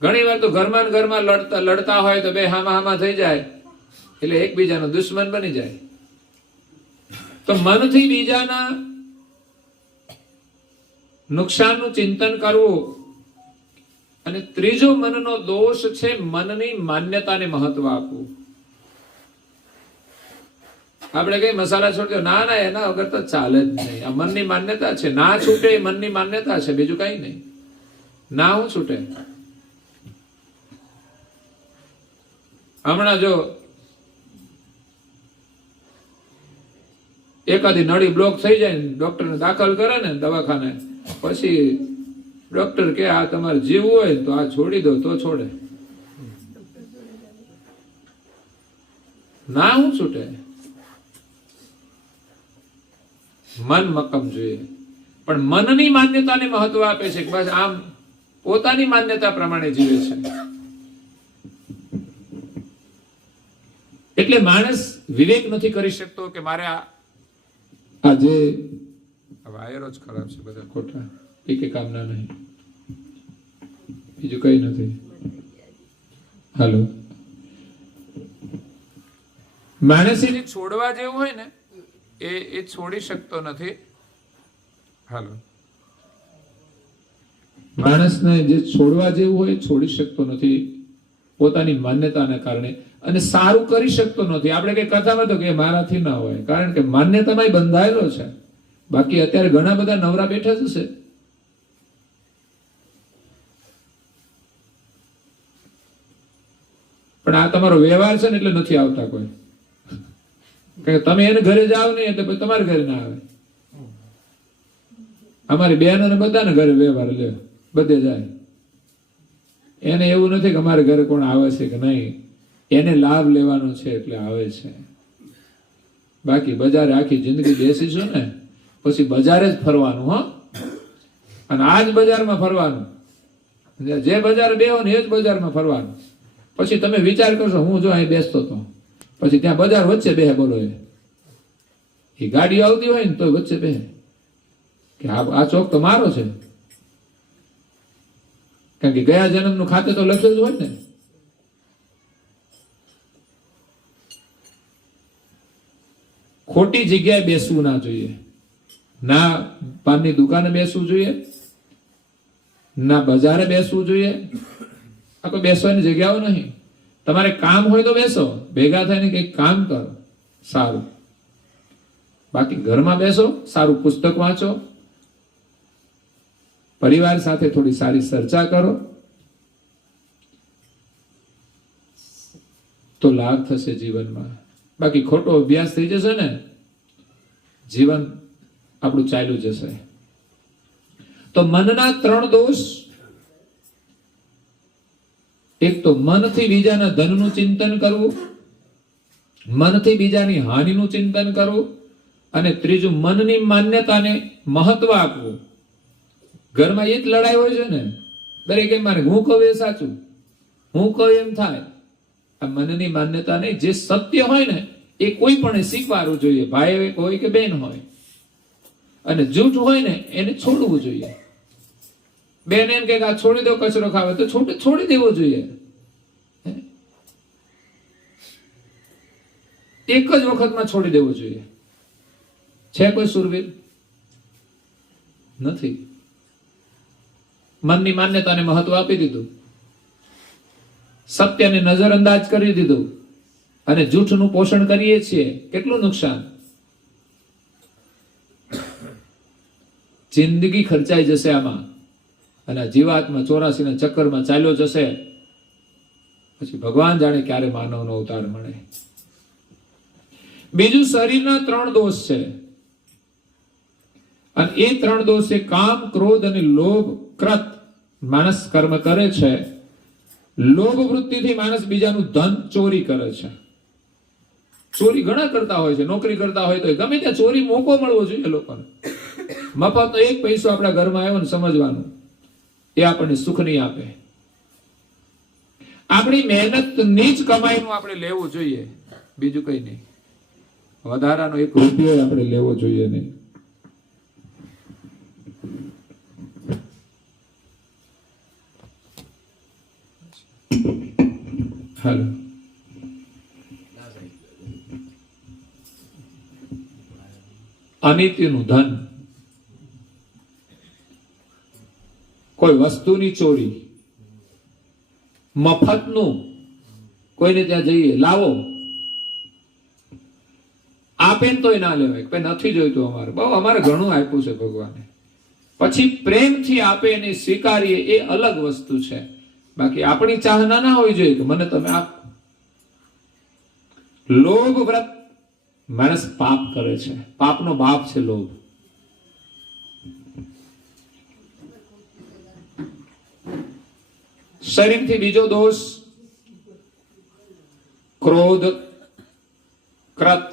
ઘણી વાર તો ઘરમાં લડતા હોય તો બે હામા થઈ જાય એટલે એકબીજાનો દુશ્મન બની જાય. તો મનથી બીજાના નુકસાનનું ચિંતન કરવું. અને ત્રીજો મનનો દોષ છે મનની માન્યતાને મહત્વ આપવું. આપણે કઈ મસાલા છોડ્યો, ના એના વગર તો ચાલે જ નહીં. આ મનની માન્યતા છે. ના છૂટે એ મનની માન્યતા છે, બીજું કઈ નહીં. ના હું છૂટે. હમણાં જો એકાદી નળી બ્લોક થઈ જાય ને ડોક્ટરને દાખલ કરે ને દવાખાને, પછી ડોક્ટર કે આ તમારે જીવવું હોય તો આ છોડી દો તો છોડે. ના હું છૂટે. મન મક્કમ જોઈએ, પણ મનની માન્યતાને મહત્વ આપે છે. બસ આમ પોતાની માન્યતા પ્રમાણે જીવે છે. એટલે માણસ વિવેક નથી કરી શકતો કે મારે આ જે વાયરો જ ખરાબ છે, બધા ખોટા, એક કામના નહીં, બીજું કઈ નથી. હાલો, માણસે જે છોડવા જેવું હોય ને એ છોડી શકતો નથી. હાલો, માણસને જે છોડવા જેવું હોય છોડી શકતો નથી પોતાની માન્યતાના કારણે, અને સારું કરી શકતો નથી. આપણે કઈ કથામાં તો કે મારાથી ના હોય, કારણ કે માન્યતામાં બંધાયેલો છે. બાકી અત્યારે ઘણા બધા નવરા બેઠા જ છે. પણ આ તમારો વ્યવહાર છે ને એટલે નથી આવતા કોઈ. તમે એને ઘરે જાઓ નહીં એટલે તમારે ઘરે ના આવે. અમારી બહેનોને બધાને ઘરે વ્યવહાર લે, બધે જાય. એને એવું નથી કે અમારે ઘરે કોણ આવે છે કે નહીં, એને લાભ લેવાનો છે એટલે આવે છે. બાકી બજારે આખી જિંદગી બેસીશું ને પછી બજારે જ ફરવાનું. હો, અને આ જ બજારમાં ફરવાનું. જે બજાર બેહો ને એ જ બજારમાં ફરવાનું. પછી તમે વિચાર કરશો, હું જો અહીં બેસતો હતો, પછી ત્યાં બજાર વચ્ચે બેહે. બોલો, એ ગાડી આવતી હોય ને તો વચ્ચે બેહે કે આ ચોક તો મારો છે, કારણ કે ગયા જન્મનું ખાતે તો લખ્યું જ હોય ને. ખોટી જગ્યાએ બેસવું ના જોઈએ. ના પાનની દુકાને બેસવું જોઈએ, ના બજારે બેસવું જોઈએ. આ કોઈ બેસવાની જગ્યાઓ નહીં. તમારે કામ હોય તો બેસો, ભેગા થઈને કંઈક કામ કરો, સારું. બાકી ઘરમાં બેસો, સારું પુસ્તક વાંચો, પરિવાર સાથે થોડી સારી ચર્ચા કરો, તો લાભ થશે જીવનમાં. બાકી ખોટો અભ્યાસ થઈ જશે ને, જીવન આપણું ચાલ્યું જશે. તો મનના 3 દોષ. એક તો મનથી બીજાના ધનનું ચિંતન કરવું, મનથી બીજાની હાનિનું ચિંતન કરવું, અને ત્રીજું મનની માન્યતાને મહત્વ આપવું. ઘરમાં એ જ લડાઈ હોય છે ને, દરેક એમ માને હું કહું એ સાચું, હું કહું એમ થાય. આ મનની માન્યતા નહીં. જે સત્ય હોય ને એ કોઈ પણ સ્વીકારવું જોઈએ, ભાઈ હોય કે બેન હોય. અને જૂઠ હોય ને એને છોડવું જોઈએ. બેન એમ કે આ છોડી દો, કચરો ખાવે, તો છોડી દેવો જોઈએ. એક જ વખતમાં છોડી દેવો જોઈએ. છે કોઈ સુરવીર? નથી. મનની માન્યતાને મહત્વ આપી દીધું, સત્યને નજરઅંદાજ કરી દીધું, અને જૂઠનું પોષણ કરીએ છીએ. કેટલું નુકસાન! જિંદગી ખર્ચાઈ જશે આમાં, અને જીવાત્મા 84 ના ચક્કરમાં ચાલ્યો જશે. પછી ભગવાન જાણે ક્યારે માનવનો અવતાર મળે. બીજું, શરીરના 3 દોષ છે, અને એ 3 દોષ છે કામ, ક્રોધ અને લોભ. ક્રત માણસ કર્મ કરે છે. લોભ વૃત્તિથી માણસ બીજાનું ધન ચોરી કરે છે. ચોરી ઘણા કરતા હોય છે. નોકરી કરતા હોય તો ગમે ત્યાં ચોરી મોકો મળવો જોઈએ લોકોને. મફતનો 1 પૈસો આપણા ઘરમાં આવ્યો ને સમજવાનું, એ આપણને સુખ નહીં આપે. આપણી મહેનતની જ કમાઈનું આપણે લેવું જોઈએ, બીજું કઈ નહીં. વધારાનો 1 રૂપિયો આપણે લેવો જોઈએ નહીં. હાલો, અનિત્યનું ધન, કોઈ વસ્તુની ચોરી, મફતનું કોઈને ત્યાં જઈએ લાવો, આપે ને તોય ના લેવાય. કઈ નથી જોઈતું અમારે, બહુ અમારે ઘણું આપ્યું છે ભગવાને. પછી પ્રેમથી આપે અને સ્વીકારીએ એ અલગ વસ્તુ છે. બાકી આપણી ચાહના ના હોવી જોઈએ કે મને તમે આપ. લોભ વ્રત માણસ પાપ કરે છે. પાપનો બાપ છે લોભ. શરીરથી બીજો દોષ ક્રોધ, ક્રત,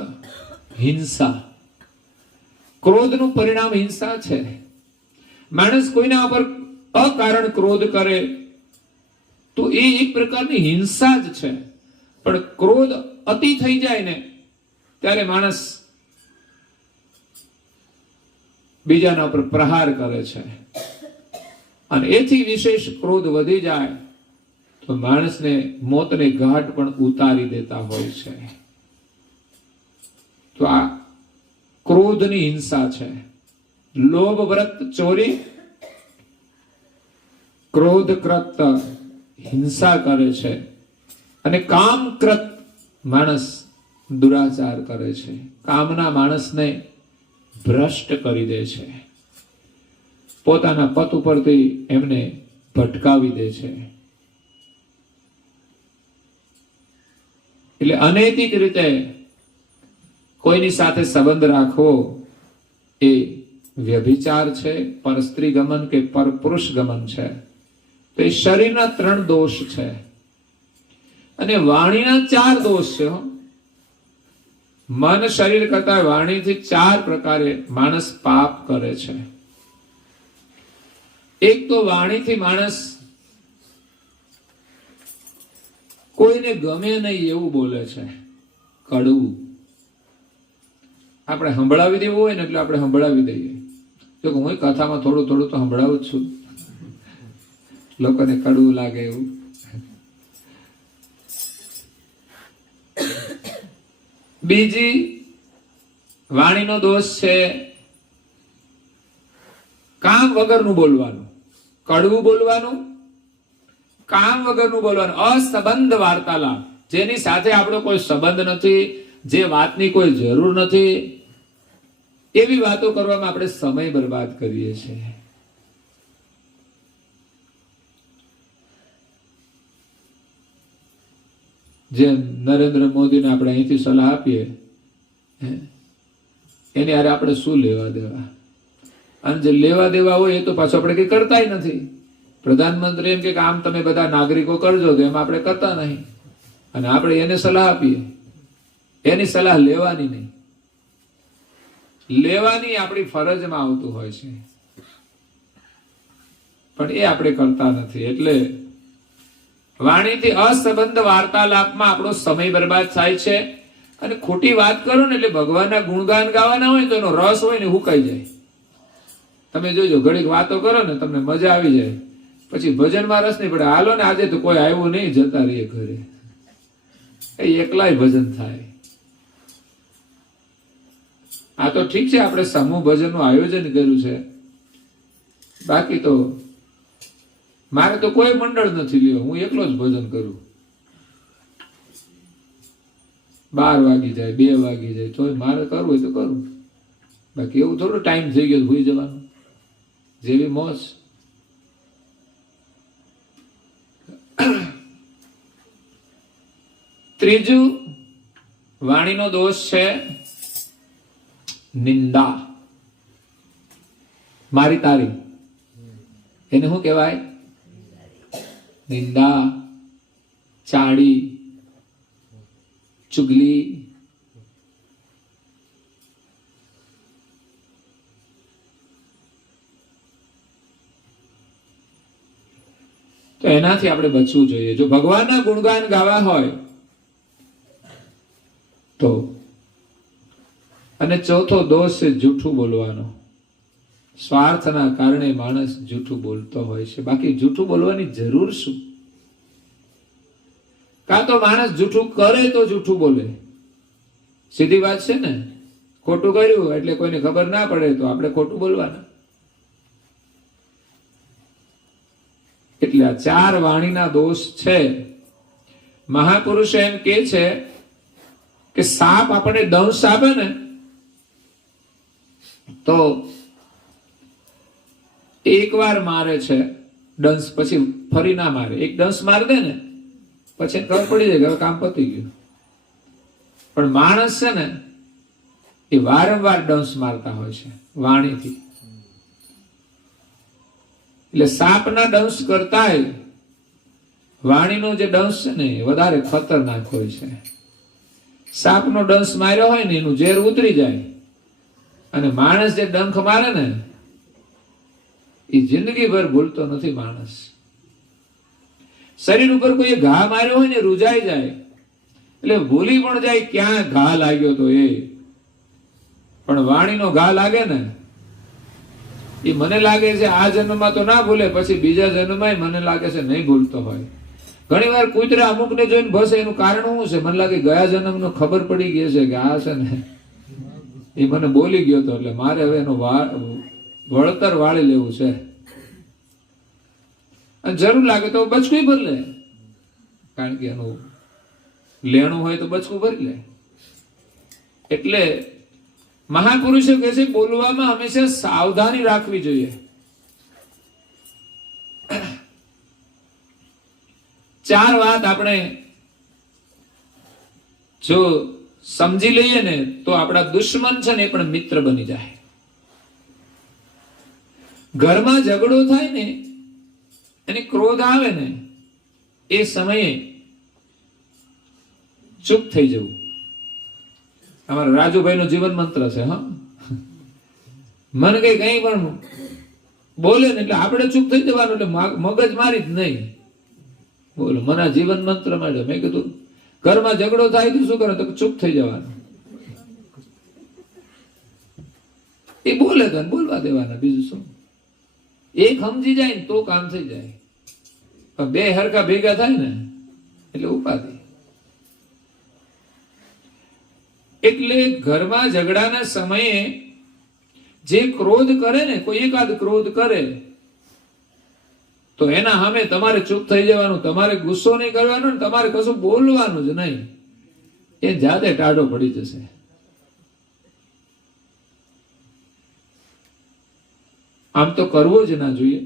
હિંસા. ક્રોધનું પરિણામ હિંસા છે. માણસ કોઈના પર અકારણ ક્રોધ કરે તો એ એક પ્રકારની હિંસા જ છે. પણ ક્રોધ અતિ થઈ જાય ને ત્યારે માણસ બીજાના ઉપર પ્રહાર કરે છે. અને એથી વિશેષ ક્રોધ વધી જાય તો માણસને મોતને ઘાટ પણ ઉતારી દેતા હોય છે. તો આ ક્રોધની હિંસા છે. લોભ વ્રત ચોરી, ક્રોધ કૃત હિંસા કરે છે, અને કામ કૃત માણસ દુરાચાર કરે છે. કામના માણસને ભ્રષ્ટ કરી દે છે, પોતાના પથ ઉપરથી એમને ભટકાવી દે છે. એટલે અનૈતિક રીતે કોઈની સાથે સંબંધ રાખવો એ વ્યભિચાર છે, પરસ્ત્રી ગમન કે પરપુરુષ ગમન છે. તો એ શરીરના 3 દોષ છે. અને વાણીના 4 દોષ છે. મન શરીર કરતા વાણીથી 4 પ્રકારે માણસ પાપ કરે છે. એક તો વાણીથી માણસ કોઈને ગમે નહીં એવું બોલે છે, કડવું. આપણે સંભળાવી દેવું હોય ને એટલે આપણે સંભળાવી દઈએ. જો હું કથામાં થોડું થોડું તો સંભળાવું જ છું, લોકોને કડવું લાગે એવું. બીજી વાણીનો દોષ છે કામ વગરનું બોલવાનું, કડવું બોલવાનું, કામ વગરનું બોલવાનું, અસંબંધ વાર્તાલાપ, જેની સાથે આપણો કોઈ સંબંધ નથી, જે વાતની કોઈ જરૂર નથી, એવી વાતો કરવામાં આપણે સમય બરબાદ કરીએ છીએ. જેમ નરેન્દ્ર મોદીને આપણે અહીંથી સલાહ આપીએ, એની હારે આપણે શું લેવા દેવા? અને જે લેવા દેવા હોય એ તો પાછું આપણે કઈ કરતા નથી. પ્રધાનમંત્રી એમ કે આમ તમે બધા નાગરિકો કરજો, તો એમ આપણે કરતા નહીં. અને આપણે એને સલાહ આપીએ, એની સલાહ લેવાની નહીં. લેવાની આપણી ફરજમાં આવતું હોય છે, પણ એ આપણે કરતા નથી. એટલે વાણીથી અસંબંધ વાર્તાલાપમાં આપણો સમય બરબાદ થાય છે. અને ખોટી વાત કરો ને એટલે ભગવાનના ગુણગાન ગાવાના હોય તો એનો રસ હોય ને હુકાઈ જાય. તમે જોજો, ઘડીક વાતો કરો ને તમને મજા આવી જાય, પછી ભજનમાં રસ નહીં પડે. હાલો ને આજે તો કોઈ આવ્યું નહીં, જતા રહીએ ઘરે, એ એકલાય ભજન થાય. આ તો ઠીક છે, આપણે સમૂહ ભજનનું આયોજન કર્યું છે, બાકી તો મારે તો કોઈ મંડળ નથી લ્યો, હું એકલો જ ભજન કરું. 12 વાગી જાય, 2 વાગી જાય, તો મારે કરવું હોય તો કરું. બાકી એવું થોડું ટાઈમ થઈ ગયો ભૂઈ જવાનું, જેવી મોજ. ત્રીજું વાણીનો દોષ છે નિંદા, મારી તારી. એને શું કહેવાય? નિંદા, ચાડી, ચુગલી. તો એનાથી આપણે બચવું જોઈએ. જો ભગવાનના ગુણગાન ગાવા હોય તો. અને ચોથો દોષ છે જૂઠું બોલવાનો. સ્વાર્થના કારણે માણસ જૂઠું બોલતો હોય છે, બાકી જૂઠું બોલવાની જરૂર શું? કાં તો માણસ જૂઠું કરે તો જૂઠું બોલે, સીધી વાત છે ને. ખોટું કર્યું એટલે કોઈને ખબર ના પડે તો આપણે ખોટું બોલવાના. એટલે આ 4 વાણીના દોષ છે. મહાપુરુષો એમ કે છે કે સાપ આપણે દંશ આપે ને તો એક વાર મારે છે દંશ, પછી ફરી ના મારે. એક દંશ માર દે ને પછી ખબર પડી જાય કે હવે કામ પતી ગયું. પણ માણસ છે ને એ વારંવાર દંશ મારતા હોય છે વાણીથી. એટલે સાપના દંશ કરતાંય વાણીનો જે દંશ છે ને એ વધારે ખતરનાક હોય છે. સાપનો દંશ માર્યો હોય ને એનું ઝેર ઉતરી જાય, અને માણસ જે ડંખ મારે ને એ જિંદગીભર ભૂલતો નથી માણસ. શરીર ઉપર કોઈ ઘા માર્યો હોય ને રૂજાઈ જાય, એટલે ભૂલી પણ જાય ક્યાં ઘા લાગ્યો તો એ. પણ વાણીનો ઘા લાગે ને એ મને લાગે છે આ જન્મમાં તો ના ભૂલે, પછી બીજા જન્મમાં મને લાગે છે નહીં ભૂલતો હોય. ઘણી વાર કૂતરા અમુકને જોઈને ભસે, એનું કારણ શું છે? મને લાગે ગયા જન્મનો ખબર પડી ગઈ છે કે આ છે ને એ મને બોલી ગયો હતો, એટલે મારે હવે એનું વળતર વાળી લેવું છે. અને જરૂર લાગે તો બચકું ભરી લે, કારણ કે એનું લેણું હોય તો બચકું ભરી લે. એટલે મહાપુરુષો કહે છે બોલવામાં હંમેશા સાવધાની રાખવી જોઈએ. 4 વાત આપણે જો સમજી લઈએ ને તો આપણા દુશ્મન છે ને એ પણ મિત્ર બની જાય. ઘરમાં ઝઘડો થાય ને અને ક્રોધ આવે ને એ સમયે ચૂપ થઈ જવું અમારા રાજુભાઈનો જીવન મંત્ર છે. હા, મન કઈ પણ બોલે ને એટલે આપણે ચૂપ થઈ જવાનું, એટલે મગજ મારી જ નહીં. બોલો, મને જીવન મંત્ર મળ્યો. મેં કીધું ઘરમાં ઝઘડો થાય તો શું કરે? તો ચૂપ થઈ જવાનું. એ બોલે તો બોલવા દેવાના, બીજું શું? એક સમજી જાય ને તો કામ થઈ જાય. પણ બે હરખા ભેગા થાય ને એટલે ઉપાધિ. એટલે ઘરમાં ઝઘડાના સમયે જે ક્રોધ કરે ને, કોઈ એકાદ ક્રોધ કરે તો એના સામે તમારે ચૂપ થઈ જવાનું, તમારે ગુસ્સો નહીં કરવાનો, તમારે કશું બોલવાનું જ નહીં. એ જાતે ટાઢો પડી જશે. આમ તો કરવો જ ના જોઈએ,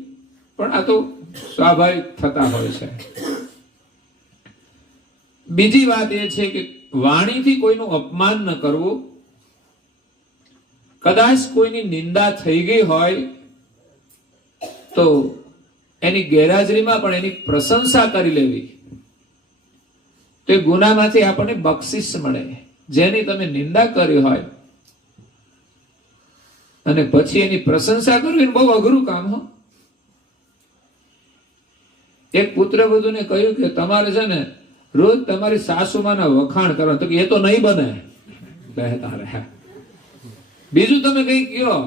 પણ આ તો સ્વાભાવિક થતા હોય છે. બીજી વાત એ છે કે વાણીથી કોઈનું અપમાન ન કરવું. કદાચ કોઈની નિંદા થઈ ગઈ હોય તો એની ગેરહાજરીમાં પણ એની પ્રશંસા કરી લેવી. તો એ ગુનામાંથી આપણને બક્ષિસ મળે. જેની તમે નિંદા કરી હોય અને પછી એની પ્રશંસા કરવી બહુ અઘરું કામ. હો, એક પુત્રવધુને કહ્યું કે તમારે છે ને રોજ તમારી સાસુમાના વખાણ કરવા. તો એ તો નહીં બને. બીજું તમે કઈ કયો,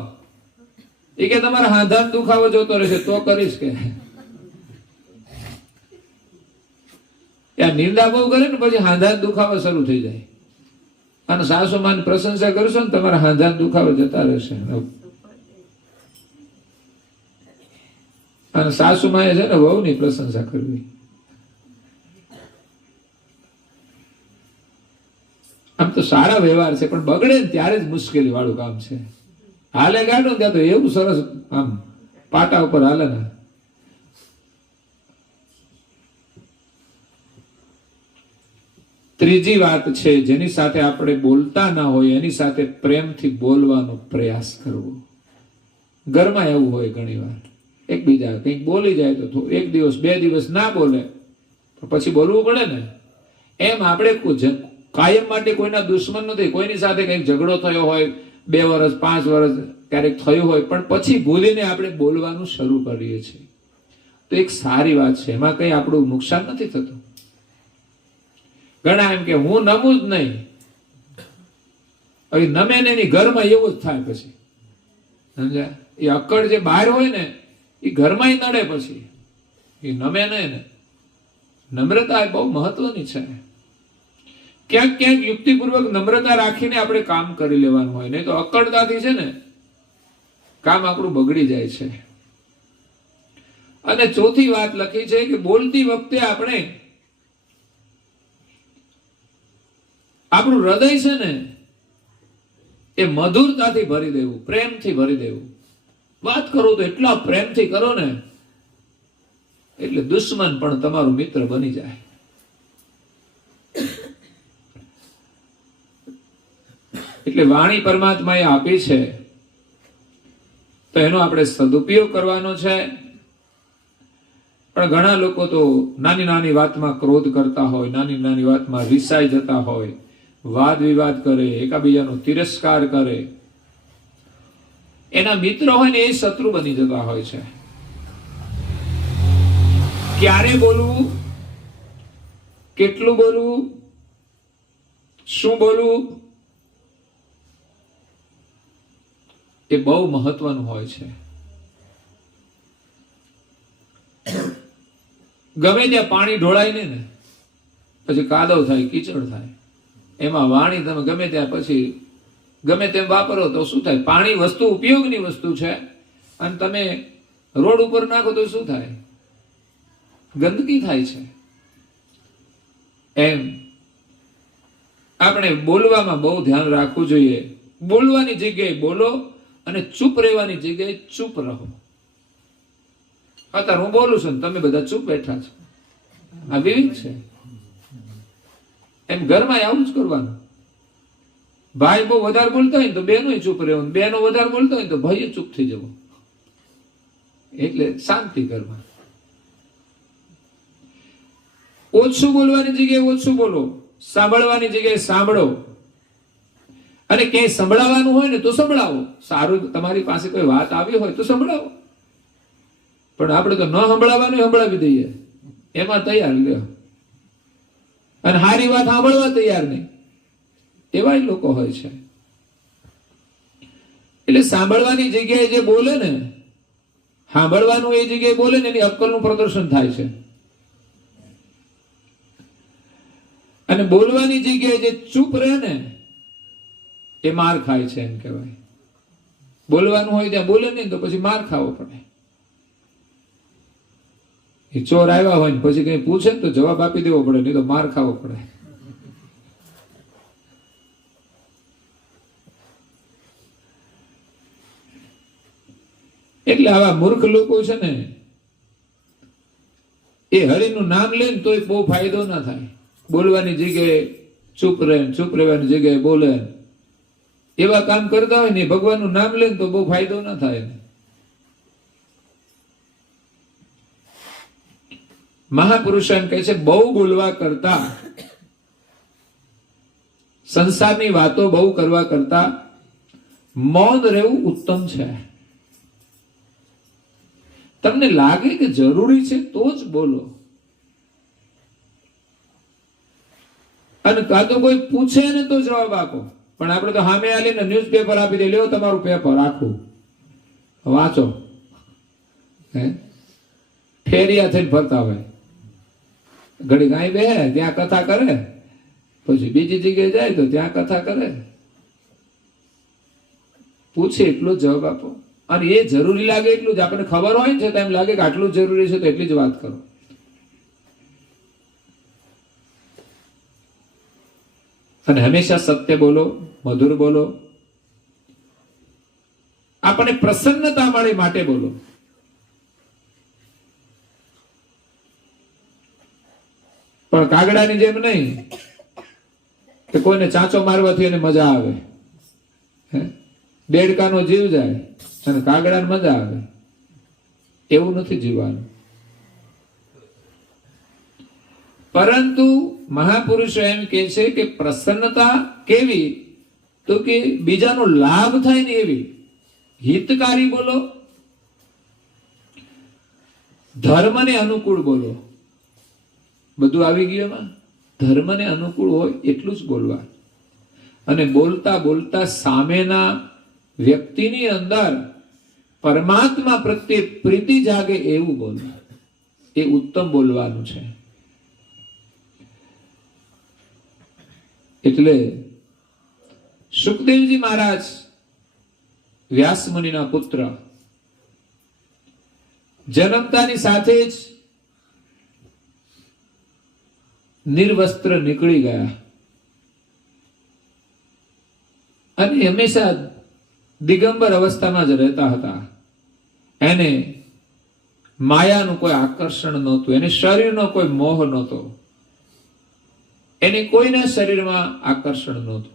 એ કે તમારા હાંધાન દુખાવો જોતો રહેશે તો કરીશ. કે નિંદા બહુ કરે ને પછી હાંધાન દુખાવો શરૂ થઈ જાય. અને સાસુમાની પ્રશંસા કરશો ને તમારા હાંધાન દુખાવો જતા રહેશે. અને સાસુમાએ છે ને વહુની પ્રશંસા કરવી. આમ તો સારા વ્યવહાર છે, પણ બગડે ને ત્યારે જ મુશ્કેલી વાળું કામ છે. હાલે ગાડો ત્યાં તો એવું સરસ આમ પાટા ઉપર હાલે ને. ત્રીજી વાત છે, જેની સાથે આપણે બોલતા ના હોય એની સાથે પ્રેમથી બોલવાનો પ્રયાસ કરવો. ઘરમાં એવું હોય ઘણી વાર એકબીજા કંઈક બોલી જાય તો એક દિવસ બે દિવસ ના બોલે પછી બોલવું પડે ને. એમ આપણે કાયમ માટે કોઈના દુશ્મન નથી. કોઈની સાથે કંઈક ઝઘડો થયો હોય 2 વર્ષ 5 વર્ષ ક્યારેક થયું હોય, પણ પછી ભૂલીને આપણે બોલવાનું શરૂ કરીએ છીએ તો એક સારી વાત છે. એમાં કંઈ આપણું નુકસાન નથી થતું. ઘણા એમ કે હું નમું જ નહીં, હવે નમે ને એની ઘરમાં એવું જ થાય. પછી સમજ્યા? એ અક્કડ જે બહાર હોય ને એ ઘરમાં નડે. પછી એ નમે નહીં ને. નમ્રતા એ બહુ મહત્વની છે. ક્યાંક ક્યાંક યુક્તિપૂર્વક નમ્રતા રાખીને આપણે કામ કરી લેવાનું હોય, નહીં તો અક્કડતાથી છે ને કામ આપણું બગડી જાય છે. અને ચોથી વાત લખી છે કે બોલતી વખતે આપણે આપણું હૃદય છે ને એ મધુરતાથી ભરી દેવું, પ્રેમથી ભરી દેવું. વાત કરો તો એટલા પ્રેમથી કરો ને એટલે દુશ્મન પણ તમારો મિત્ર બની જાય. એટલે વાણી પરમાત્માએ આપી છે તો એનો આપણે સદુપયોગ કરવાનો છે. પણ ઘણા લોકો તો નાની નાની વાતમાં ક્રોધ કરતા હોય, નાની નાની વાતમાં રિસાઈ જતા હોય, વાદ વિવાદ કરે, એકાબીજાનો તિરસ્કાર કરે. એના મિત્ર હોય ને એ શત્રુ બની જતા હોય છે. ક્યારે બોલવું, કેટલું બોલવું, શું બોલવું એ બહુ મહત્વનું હોય છે. ગમે ત્યાં પાણી ઢોળાય ને પછી કાદવ થાય, કીચડ થાય. એમાં વાણી તમે ગમે ત્યાં પછી ગમે તેમ વાપરો તો શું થાય? પાણી વસ્તુ ઉપયોગની વસ્તુ છે અને તમે રોડ ઉપર નાખો તો શું થાય? ગંદકી થાય છે. એમ આપણે બોલવામાં બહુ ધ્યાન રાખવું જોઈએ. બોલવાની જગ્યાએ બોલો અને ચૂપ રહેવાની જગ્યાએ ચૂપ રહો. અત્યારે હું બોલું છું તમે બધા ચૂપ બેઠા છો, આ વિવિધ છે. એમ ઘરમાં આવું જ કરવાનું. ભાઈ બહુ વધારે બોલતા હોય તો બહેનો ચૂપ રહેવું, બહેનો વધારે બોલતા હોય તો ભાઈએ ચૂપ થઈ જવું. એટલે શાંતિ ઘરમાં. ઓછું બોલવાની જગ્યાએ ઓછું બોલો, સાંભળવાની જગ્યાએ સાંભળો. અને ક્યાંય સંભળાવવાનું હોય ને તો સંભળાવો. સારું, તમારી પાસે કોઈ વાત આવી હોય તો સંભળાવો, પણ આપણે તો ન સંભળાવવાનું સંભળાવી દઈએ, એમાં તૈયાર લ્યો. અને સારી વાત સાંભળવા તૈયાર નહીં, એવા લોકો હોય છે. એટલે સાંભળવાની જગ્યાએ જે બોલે ને, સાંભળવાનું એ જગ્યાએ બોલે ને, એની અક્કલનું પ્રદર્શન થાય છે. અને બોલવાની જગ્યાએ જે ચૂપ રહે ને, એ માર ખાય છે એમ કહેવાય. બોલવાનું હોય ત્યાં બોલે નહીં તો પછી માર ખાવો પડે. એ ચોર આવ્યા હોય ને પછી કઈ પૂછે ને તો જવાબ આપી દેવો પડે, નહીં તો માર ખાવો પડે. એટલે આવા મૂર્ખ લોકો છે ને, એ હરિનું નામ લે ને તોય બહુ ફાયદો ના થાય. બોલવાની જગ્યાએ ચૂપ રહે, ચૂપ રહેવાની જગ્યાએ બોલે, એવા કામ કરતા હોય ને, ભગવાનનું નામ લે ને તો બહુ ફાયદો ના થાય. મહાપુરુષો એમ કહે છે, બહુ બોલવા કરતા, સંસારની વાતો બહુ કરવા કરતા મૌન રહેવું ઉત્તમ છે. તમને લાગે કે જરૂરી છે તો જ બોલો. અને કાં તો કોઈ પૂછે ને તો જવાબ આપો. પણ આપણે તો સામે આવીને ન્યૂઝપેપર આપી દે, લ્યો તમારું પેપર આખું વાંચો. ફેરિયા થઈને ફરતા હોય, ઘડી ગાય બે ત્યાં કથા કરે, પછી બીજી જગ્યાએ જાય તો ત્યાં કથા કરે. પૂછે એટલો જવાબ આપો. અને એ જરૂરી લાગે એટલું જ, આપણને ખબર હોય ને છતાં એમ લાગે કે આટલું જરૂરી છે તો એટલી જ વાત કરો. અને હંમેશા સત્ય બોલો, મધુર બોલો, આપણને પ્રસન્નતા મળે માટે બોલો. પણ કાગડાની જેમ નહીં કે કોઈને ચાંચો મારવાથી એને મજા આવે, દેડકાનો જીવ જાય અને કાગડાને મજા આવે, એવું નથી જીવવાનું. પરંતુ મહાપુરુષો એમ કે છે કે પ્રસન્નતા કેવી, તો કે બીજાનો લાભ થાય ને એવી, હિતકારી બોલો, ધર્મને અનુકૂળ બોલો. બધું આવી ગયું એમાં, ધર્મને અનુકૂળ હોય એટલું જ બોલવા. અને બોલતા બોલતા સામેના વ્યક્તિની અંદર પરમાત્મા પ્રત્યે પ્રીતિ જાગે એવું બોલવું, એ ઉત્તમ બોલવાનું છે. એટલે સુખદેવજી મહારાજ વ્યાસ મુનિના પુત્ર, જન્મતાની સાથે જ નિર્વસ્ત્ર નીકળી ગયા અને હંમેશા દિગંબર અવસ્થામાં જ રહેતા હતા. એને માયાનું કોઈ આકર્ષણ નહોતું, એને શરીરનો કોઈ મોહ નહોતો, એને કોઈના શરીરમાં આકર્ષણ નહોતું.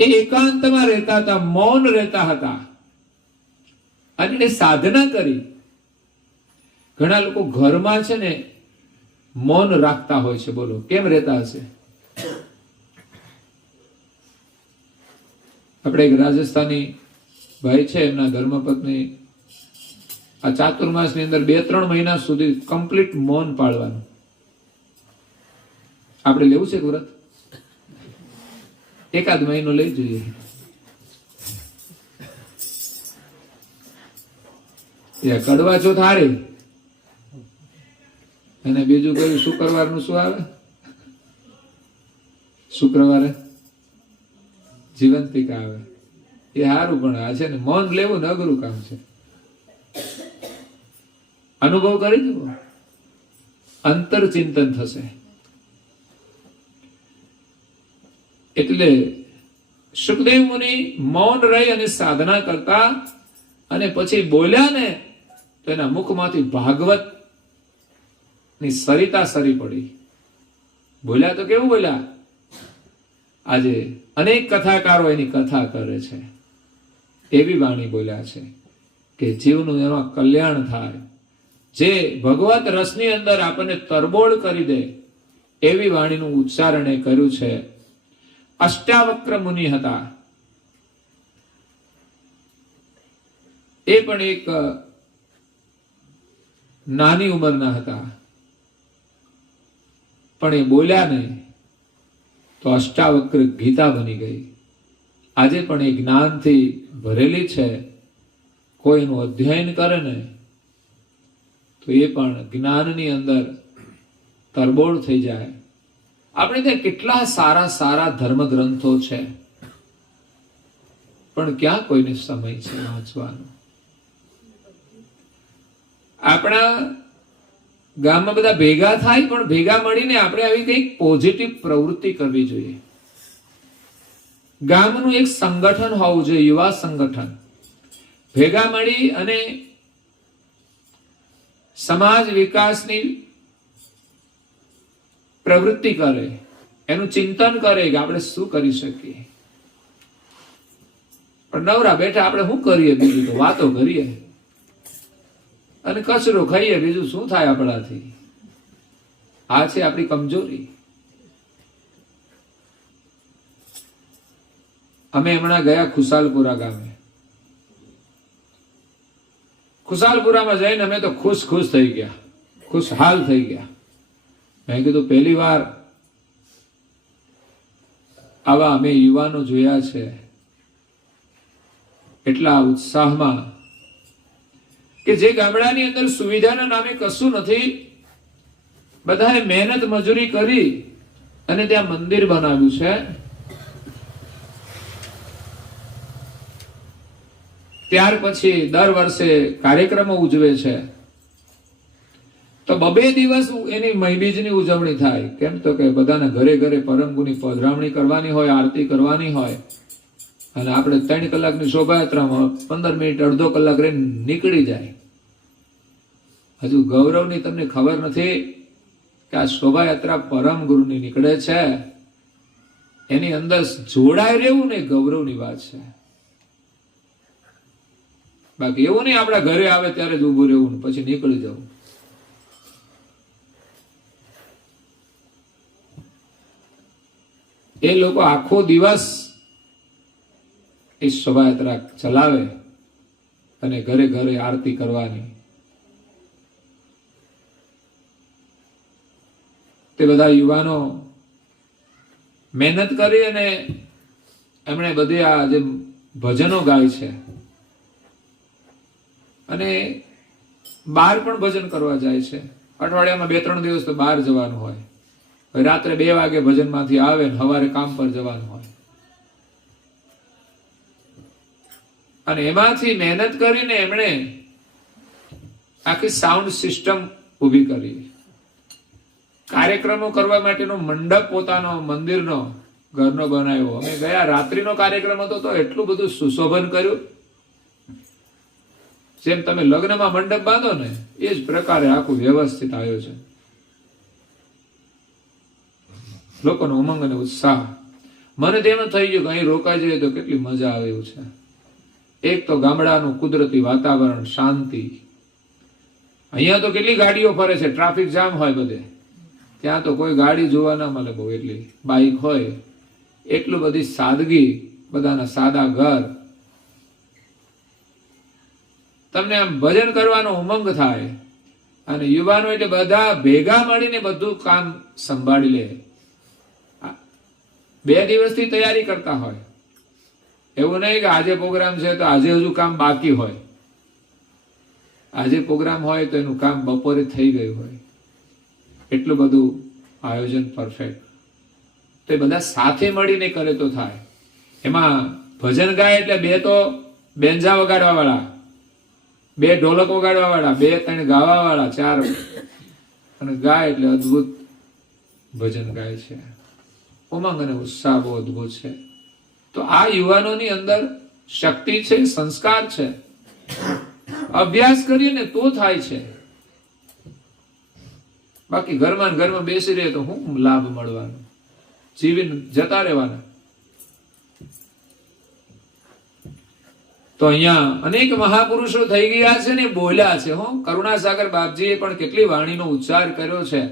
એ એકાંતમાં રહેતા હતા, મૌન રહેતા હતા અને એને સાધના કરી. ઘણા લોકો ઘરમાં છે ને મૌન રાખતા હોય છે. બોલો કેમ રહેતા હશે? આપણે એક રાજસ્થાની ભાઈ છે, એમના ધર્મપત્ની આ ચાતુર્માસની અંદર 2-3 મહિના સુધી કમ્પ્લીટ મૌન પાળવાનું. આપણે લેવું છે વ્રત? એકાદ મહિનો લઈ જોઈએ. કડવા ચોથ હારી અને બીજું કયું શુક્રવારનું શું આવે? શુક્રવારે જીવંતિકા આવે. એ સારું, પણ આ છે ને મૌન લેવું ને અઘરું કામ છે. અનુભવ કરી જુઓ, અંતર ચિંતન થશે. એટલે સુખદેવ મુનિ મૌન રહી અને સાધના કરતા, અને પછી બોલ્યા ને તો એના મુખમાંથી ભાગવત ની સરિતા સરી પડી. બોલ્યા તો કેવું બોલ્યા? આજે અનેક કથાકારો એની કથા કરે છે, એવી વાણી બોલ્યા છે કે જીવનું એમાં કલ્યાણ થાય, જે ભગવત રસની અંદર આપણને તરબોળ કરી દે એવી વાણીનું ઉચ્ચારણ એ કર્યું છે. અષ્ટાવક્ર મુનિ હતા. એ પણ એક નાની ઉંમરના હતા, પણ એ બોલ્યા નહીં તો અષ્ટાવક્ર ગીતા બની ગઈ. આજે પણ એ જ્ઞાનથી ભરેલી છે. કોઈ એનું અધ્યયન કરે ને તો એ પણ જ્ઞાનની અંદર તરબોળ થઈ જાય. આપણે ત્યાં કેટલા સારા સારા ધર્મ ગ્રંથો છે, પણ ક્યાં કોઈને સમય છે વાંચવાનો. આપણા ગામમાં બધા ભેગા થાય, પણ ભેગા મળીને આપણે આવી કંઈક પોઝિટિવ પ્રવૃત્તિ કરવી જોઈએ. ગામનું એક સંગઠન હોવું જોઈએ, યુવા સંગઠન. ભેગા મળી અને સમાજ વિકાસની પ્રવૃત્તિ કરે, એનું ચિંતન કરે કે આપણે શું કરી શકીએ. પણ નવરા બેઠા આપણે શું કરીએ? બીજું તો વાતો કરીએ અને કચરો ખાઈએ, બીજું શું થાય આપણાથી? આ છે આપણી કમજોરી. અમે હમણાં ગયા ખુશાલપુરા ગામે. ખુશાલપુરામાં જઈને અમે તો ખુશ થઈ ગયા, ખુશહાલ થઈ ગયા. મેં કીધું પહેલી વાર આવા અમે યુવાનો જોયા છે, એટલા ઉત્સાહમાં કે જે ગામડાની અંદર સુવિધાના નામે કશું નથી, બધાએ મહેનત મજૂરી કરી અને ત્યાં મંદિર બનાવ્યું છે. ત્યાર પછી દર વર્ષે કાર્યક્રમો ઉજવે છે. તો 2 દિવસ એની મહીબીજની ઉજવણી થાય. કેમ તો કે બધાના ઘરે ઘરે પરમગુની પધરામણી કરવાની હોય, આરતી કરવાની હોય, અને આપણે 3 કલાકની શોભાયાત્રામાં 15 મિનિટ અડધો કલાક રહીને નીકળી જાય. હજુ ગૌરવની તમને ખબર નથી કે આ શોભાયાત્રા પરમ ગુરુની નીકળે છે. એની અંદર જોડાઈ રહેવું ને ગૌરવની વાત છે. બાકી એવું નહીં આપણા ઘરે આવે ત્યારે જ ઉભું રહેવું પછી નીકળી જવું. એ લોકો આખો દિવસ એ શોભાયાત્રા ચલાવે અને ઘરે ઘરે આરતી કરવાની. તે બધા યુવાનો મહેનત કરી અને એમણે બધી આ જે ભજનો ગાય છે અને બહાર પણ ભજન કરવા જાય છે. અઠવાડિયામાં 2-3 દિવસ તો બહાર જવાનું હોય. રાત્રે 2 વાગે ભજનમાંથી આવે ને સવારે કામ પર જવાનું હોય. અને એમાંથી મહેનત કરીને એમણે આખી સાઉન્ડ સિસ્ટમ ઊભી કરી. કાર્યક્રમો કરવા માટેનો મંડપ પોતાનો મંદિરનો ઘરનો બનાવ્યો. અમે ગયા, રાત્રિનો કાર્યક્રમ હતો તો એટલું બધું સુશોભન કર્યું. જેમ તમે લગ્નમાં મંડપ બાંધો ને એ જ પ્રકારે આખું વ્યવસ્થિત આયોજન. લોકોનો ઉમંગ અને ઉત્સાહ. મને તેમ થઈ ગયું કે અહીં રોકાઈ જાય તો કેટલી મજા આવે એવું છે. એક તો ગામડાનું કુદરતી વાતાવરણ, શાંતિ. અહીંયા તો કેટલી ગાડીઓ ફરે છે, ટ્રાફિક જામ હોય બધે. ત્યાં તો કોઈ ગાડી જોવા ના મળે બહુ, એટલી બાઇક હોય. એટલું બધી સાદગી, બધાના સાદા ઘર. તમને આમ ભજન કરવાનો ઉમંગ થાય. અને યુવાનો એટલે બધા ભેગા મળીને બધું કામ સંભાળી લે. 2 દિવસથી તૈયારી કરતા હોય. એવું નહીં કે આજે પ્રોગ્રામ છે તો આજે હજુ કામ બાકી હોય. આજે પ્રોગ્રામ હોય તો એનું કામ બપોરે થઈ ગયું હોય. એટલું બધું આયોજન પરફેક્ટ. તો એ બધા સાથે મળીને કરે તો થાય. એમાં ભજન ગાય એટલે 2 તો બેન્જા વગાડવા વાળા, 2 ઢોલક વગાડવા વાળા, 2-3 ગાવા વાળા, 4 અને ગાય એટલે અદ્ભુત ભજન ગાય છે. ઉમંગ અને ઉત્સાહ બહુ અદ્ભુત છે. તો આ યુવાનોની અંદર શક્તિ છે, સંસ્કાર છે. અભ્યાસ કરીએ ને તો થાય છે. બાકી ઘરમાં બેસી રહે તો શું લાભ મળવાનો? જીવીને જતા રહેવાના. તો અહીંયા અનેક મહાપુરુષો થઈ ગયા છે ને બોલ્યા છે. કરુણાસાગર બાપજીએ પણ કેટલી વાણીનો ઉચ્ચાર કર્યો છે,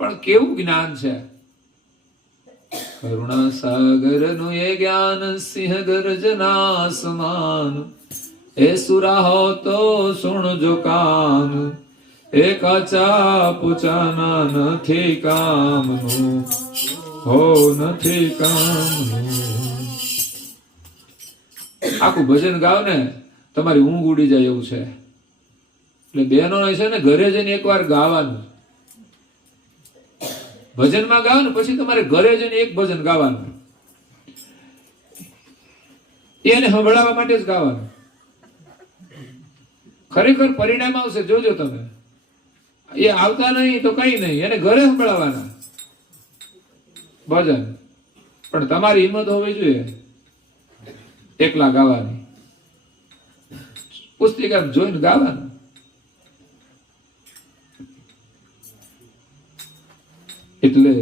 પણ કેવું જ્ઞાન છે. કરુણા સાગરનું એ જ્ઞાન સિંહ ગર્જના સમાન એ સુરાહો તો સુણજો કાન એ કાચા પૂચાના નથી કામનું હો નથી કામનું. આખું ભજન ગાવ ને તમારી ઊંઘ ઉડી જાય એવું છે. એટલે બહેનો છે ને ઘરે જઈને એકવાર ગાવાનું. ભજનમાં ગાવ ને પછી તમારે ઘરે જઈને એક ભજન ગાવાનું. એને સંભળાવવા માટે જ ગાવાનું. ખરેખર પરિણામ આવશે, જોજો તમે. એ આવતા નહીં તો કઈ નહીં, એને ઘરે સંભળાવવાના ભજન. પણ તમારી હિંમત હોવી જોઈએ એકલા ગાવાની. પુસ્તિકા જોઈને ગાવાનું. એટલે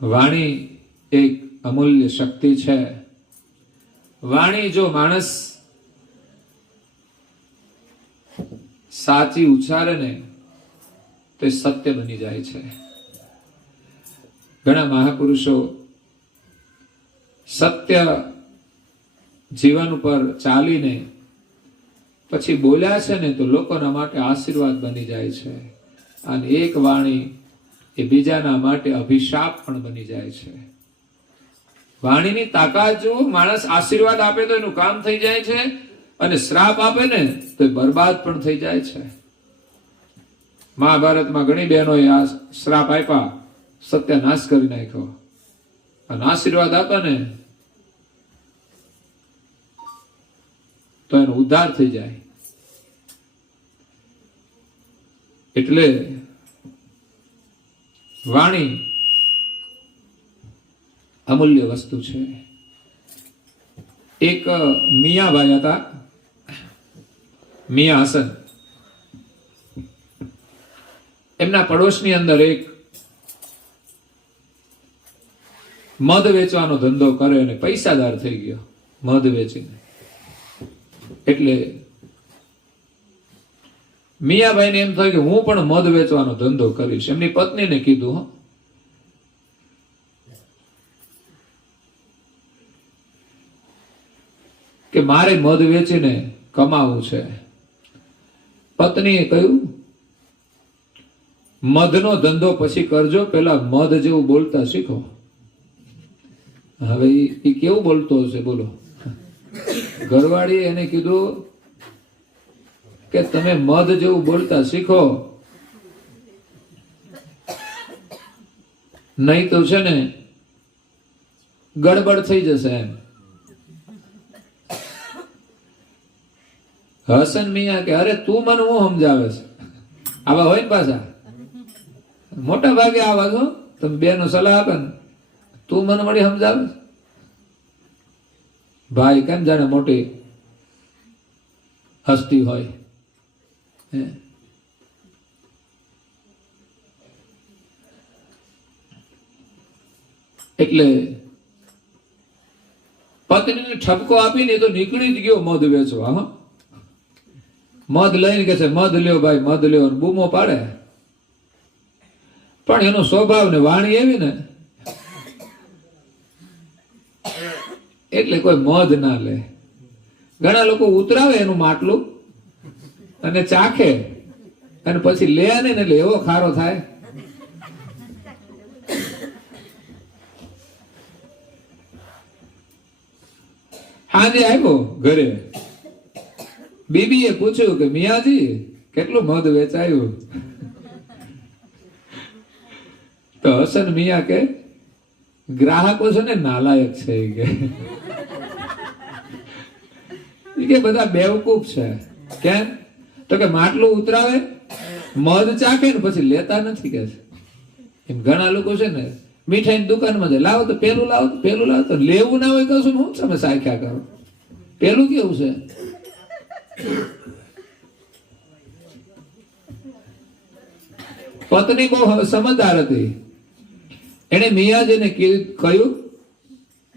વાણી એક અમૂલ્ય શક્તિ છે. વાણી જો માણસ સાચી ઉચ્ચારે ને તો એ સત્ય બની જાય છે. ઘણા મહાપુરુષો સત્ય જીવન ઉપર ચાલીને પછી બોલ્યા છે ને તો લોકોના માટે આશીર્વાદ બની જાય છે. અને એક વાણી એ બીજાના માટે અભિશાપ પણ બની જાય છે. વાણીની તાકાત જો માણસ આશીર્વાદ આપે તો એનું કામ થઈ જાય છે, અને શ્રાપ આપે ને તો એ બરબાદ પણ થઈ જાય છે. મહાભારતમાં ઘણી બહેનોએ આ શ્રાપ આપ્યા, સત્યનાશ કરી નાખ્યો. અને આશીર્વાદ આપે ને તો એનો ઉદ્ધાર થઈ જાય. એટલે વાણી અમૂલ્ય વસ્તુ છે. એક મિયાભાઈ હતા, મિયા હસન. એમના પડોશની અંદર એક મધ વેચવાનો ધંધો કરે અને પૈસાદાર થઈ ગયો મધ વેચીને. એટલે મિયાભાઈને એમ થયું કે હું પણ મધ વેચવાનો ધંધો કરીશ. એમની પત્નીને કીધું કે મારે મધ વેચીને કમાવું છે. પત્નીએ કહ્યું મધનો ધંધો પછી કરજો, પેલા મધ જેવું બોલતા શીખો. હવે એ કેવું બોલતો હશે બોલો. ઘરવાળી એને કીધું કે તમે મધ જેવું બોલતા શીખો, નહીં તો છે ને ગડબડ થઈ જશે એમ. હસન મિયા કે અરે તું મને હું સમજાવે છે. આવા હોય ને પાછા મોટા ભાગે આવા છો તમે બેનો સલાહ આપે ને, તું મને વળી સમજાવે. ભાઈ કેમ જાણે મોટી હસ્તી હોય. એટલે પત્નીને ઠપકો આપીને તો નીકળી જ ગયો મધ વેચવા. હા, મધ લઈને કે છે મધ લ્યો ભાઈ, મધ લ્યો, બૂમો પાડે. પણ એનો સ્વભાવ ને વાણી એવી ને એટલે કોઈ મધ ના લે. ઘણા લોકો ઉતરાવે એનું માટલું અને ચાખે અને પછી લે ને એટલે એવો ખારો થાય. હાજે આવ્યો ઘરે, બીબીએ પૂછ્યું કે મિયાજી કેટલું મધ વેચાયું? તો હસન મિયા કે ગ્રાહકો છે ને નાલાયક છે. કે બધા બેવકૂફ છે. કેમ? તો કે માટલું ઉતરાવે, મધ ચાખે ને પછી લેતા નથી કે. એમ ઘણા લોકો છે ને મીઠાઈની દુકાનમાં જાય, લાવો તો પેલું લાવો તો પેલું લાવો, તો લેવું ના હોય કશું હું તમે સાખ્યા કરો. પેલું કેવું છે? પત્ની બહુ સમજદાર હતી. એને મિયાજીને કહ્યું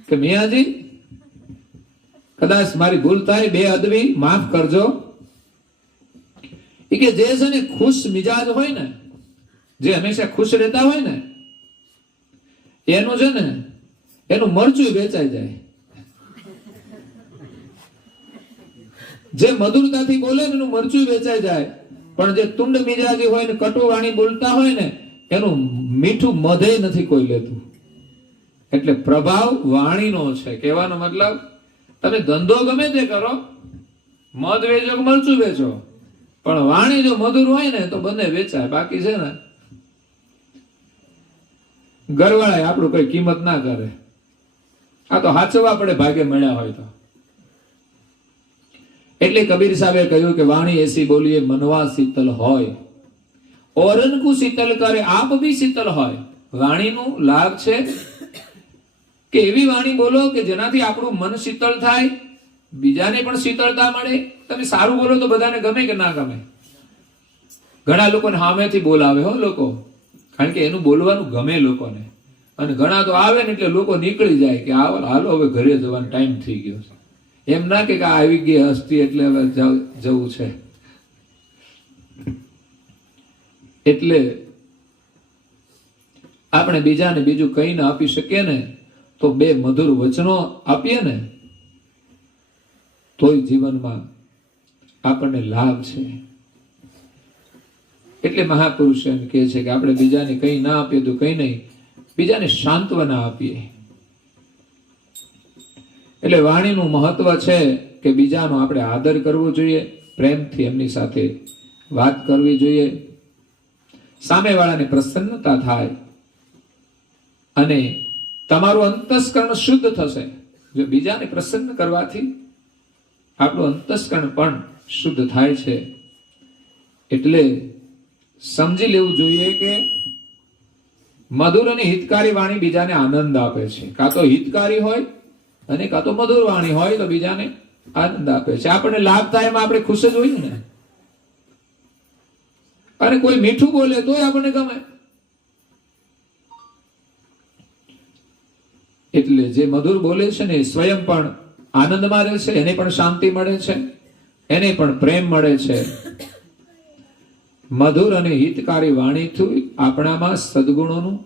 કે મિયાજી કદાચ મારી ભૂલ થાય, બે અદબી માફ કરજો. એ કે જે છે ને ખુશ મિજાજ હોય ને જે હંમેશા ખુશ રહેતા હોય ને એનું છે ને એનું મરચું વેચાઈ જાય. જે મધુરતાથી બોલે ને એનું મરચું વેચાઈ જાય, પણ જે તુંડ મિજાજી હોય ને કટુ વાણી બોલતા હોય ને એનું મીઠું મધે નથી કોઈ લેતું. એટલે પ્રભાવ વાણીનો છે. કહેવાનો મતલબ તમે ધંધો ગમે તે કરો, મધ વેચો કે મરચું વેચો, પણ વાણી જો મધુર હોય ને તો બંને વેચાય. બાકી છે ને ઘરવાળા આપણું કઈ કિંમત ના કરે. આ તો હાચવા પડે ભાગે મળ્યા હોય તો. એટલે કબીર સાહેબે કહ્યું કે વાણી એસી બોલીએ મનવા શીતલ હોય, ઓરન કુ શીતલ કરે આપ ભી શીતલ હોય. વાણીનું લાભ છે કે એવી વાણી બોલો કે જેનાથી આપણું મન શીતળ થાય, બીજાને પણ શીતળતા મળે. તમે સારું બોલો તો બધાને ગમે કે ના ગમે? ઘણા લોકોને સામેથી બોલાવે હો લોકો, કારણ કે એનું બોલવાનું ગમે લોકોને. અને ઘણા તો આવે ને એટલે લોકો નીકળી જાય કે હાલો હવે ઘરે જવાનો ટાઈમ થઈ ગયો છે. એમ ના કે આવી ગઈ હસ્તી એટલે હવે જવું છે. એટલે આપણે બીજાને બીજું કઈ ના આપી શકીએ ને તો બે મધુર વચનો આપીએ ને તોય જીવનમાં આપણને લાભ છે. એટલે મહાપુરુષ એમ કહે છે કે આપણે બીજાને કઈ ના આપીએ તો કઈ નહીં, બીજાને સાંત્વના આપીએ. એટલે વાણીનું મહત્વ છે કે બીજાનો આપણે આદર કરવો જોઈએ, પ્રેમથી એમની સાથે વાત કરવી જોઈએ, સામેવાળાને પ્રસન્નતા થાય અને તમારું અંતસ્કરણ શુદ્ધ થશે. જો બીજાને પ્રસન્ન કરવાથી આપણું અંતસ્કરણ પણ શુદ્ધ થાય છે. એટલે સમજી લેવું જોઈએ કે મધુર અને હિતકારી વાણી બીજાને આનંદ આપે છે. કાં તો હિતકારી હોય અને કાં તો મધુર વાણી હોય તો બીજાને આનંદ આપે છે. આપણને લાભ થાય એમાં આપણે ખુશ જ હોઈએ ને. અને કોઈ મીઠું બોલે તોય આપણને ગમે. એટલે જે મધુર બોલે છે ને સ્વયં પણ આનંદમાં રહે છે, એને પણ શાંતિ મળે છે, એને પણ પ્રેમ મળે છે. મધુર અને હિતકારી વાણીથી આપણામાં સદગુણોનું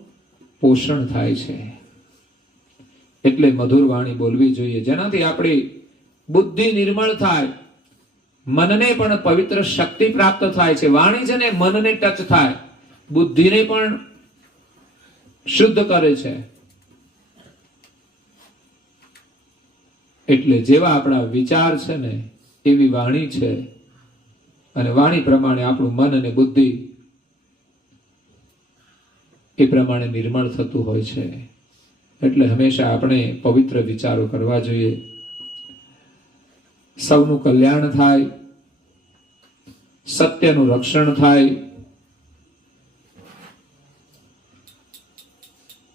પોષણ થાય છે. એટલે મધુર વાણી બોલવી જોઈએ, જેનાથી આપણી બુદ્ધિ નિર્મળ થાય, મનને પણ પવિત્ર શક્તિ પ્રાપ્ત થાય છે. વાણી છે ને મનને ટચ થાય, બુદ્ધિને પણ શુદ્ધ કરે છે. એટલે જેવા આપણા વિચાર છે ને એવી વાણી છે, અને વાણી પ્રમાણે આપણું મન અને બુદ્ધિ એ પ્રમાણે નિર્મળ થતું હોય છે. એટલે હંમેશા આપણે પવિત્ર વિચારો કરવા જોઈએ. સૌનું કલ્યાણ થાય, સત્યનું રક્ષણ થાય,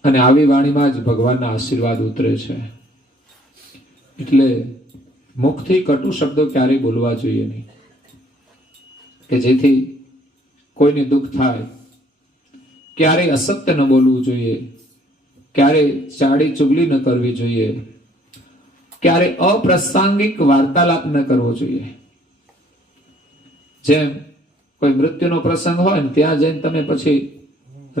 અને આવી વાણીમાં જ ભગવાનના આશીર્વાદ ઉતરે છે. એટલે મુખથી કટુ શબ્દો ક્યારેય બોલવા જોઈએ નહીં, કે જેથી કોઈને દુઃખ થાય. ક્યારેય અસત્ય ન બોલવું જોઈએ, ક્યારેય ચાડી ચુગલી ન કરવી જોઈએ, ક્યારેય અપ્રાસંગિક વાર્તાલાપ ન કરવો જોઈએ. જેમ કોઈ મૃત્યુનો પ્રસંગ હોય ને ત્યાં જઈને તમે પછી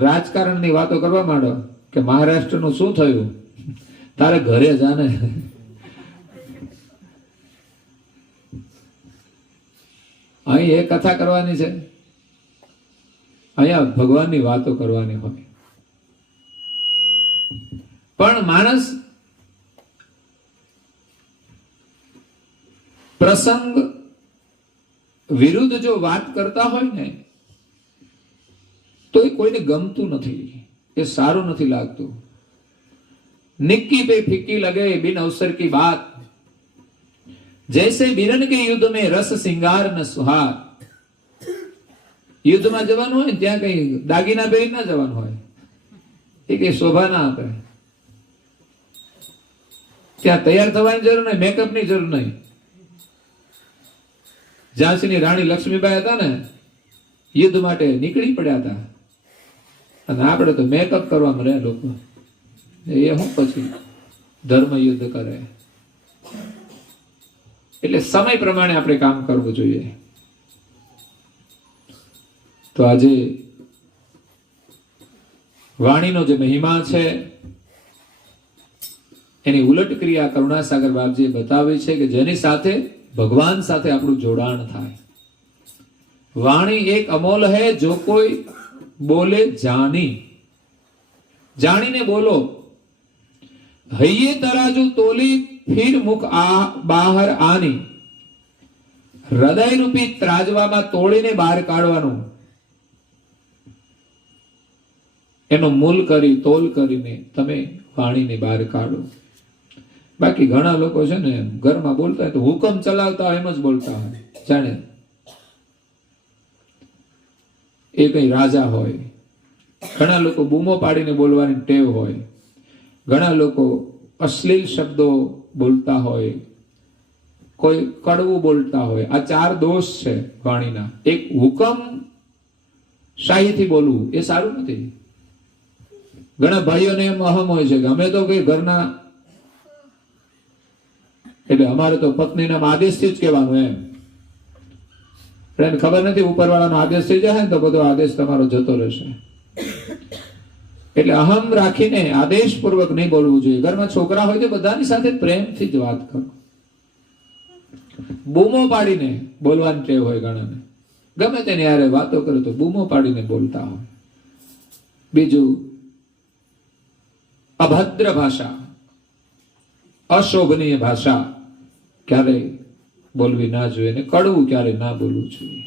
રાજકારણની વાતો કરવા માંડો કે મહારાષ્ટ્રનું શું થયું, તારે ઘરે જાને. અહીં એ કથા કરવાની છે, અહીંયા ભગવાનની વાતો કરવાની હોય. પણ માણસ પ્રસંગ વિરુદ્ધ જો વાત કરતા હોય ને તો એ કોઈને ગમતું નથી, એ સારું નથી લાગતું. નિક્કી पे फीकी लगे बिन अवसर की बात, जैसे बिरन के युद्ध में रस सिंगार न सुहार. યુદ્ધમાં જવાનું હોય ત્યાં કઈ દાગીના પહેરી ના જવાનું હોય, એ કઈ શોભા ના આપે. ત્યાં તૈયાર થવાની જરૂર નહીં, મેકઅપની જરૂર નહીં. ઝાંસીની રાણી લક્ષ્મીબાઈ હતા ને, યુદ્ધ માટે નીકળી પડ્યા હતા, અને આપણે તો મેકઅપ કરવામાં રહે લોકો. એ હું પછી ધર્મ યુદ્ધ કરે. એટલે સમય પ્રમાણે આપણે કામ કરવું જોઈએ. તો આજે વાણીનો જે મહિમા છે એની ઉલટ ક્રિયા કરુણાસાગર બાપજીએ બતાવી છે કે જેની સાથે ભગવાન સાથે આપણું જોડાણ થાય. વાણી એક અમોલ હૈ જો કોઈ બોલે જાણીને બોલો. હૈયે તરાજુ તોલી ફિર મુખ બહાર આની. હૃદય રૂપી ત્રાજવામાં તોડીને બહાર કાઢવાનું. એનો મૂલ કરી તોલ કરીને તમે વાણીને બહાર કાઢો. બાકી ઘણા લોકો છે ને ઘરમાં બોલતા હોય તો હુકમ ચલાવતા હોય એમ જ બોલતા હોય, જાણે એ કઈ રાજા હોય. ઘણા લોકો બૂમો પાડીને બોલવાની ટેવ હોય. ઘણા લોકો અશ્લીલ શબ્દો બોલતા હોય, કોઈ કડવું બોલતા હોય. આ 4 દોષ છે વાણીના. એક હુકમ શાહીથી બોલવું એ સારું નથી. ઘણા ભાઈઓને એમ અહમ હોય છે કે અમે તો કઈ ઘરના, એટલે અમારે તો પત્નીના આદેશથી જ કહેવાનું એમ. એને ખબર નથી ઉપરવાળાનો આદેશ થઈ જાય ને તો બધો આદેશ તમારો જતો રહેશે. એટલે અહમ રાખીને આદેશપૂર્વક નહીં બોલવું જોઈએ. ઘરમાં છોકરા હોય તો બધાની સાથે પ્રેમથી જ વાત કરો. બૂમો પાડીને બોલવાની ટેવ હોય ઘણાને. ગમે તેની યારે વાતો કરે તો બૂમો પાડીને બોલતા હોય. બીજું, અભદ્ર ભાષા, અશોભનીય ભાષા ક્યારે બોલવી ના જોઈએ ને કડવું ક્યારે ના બોલવું જોઈએ.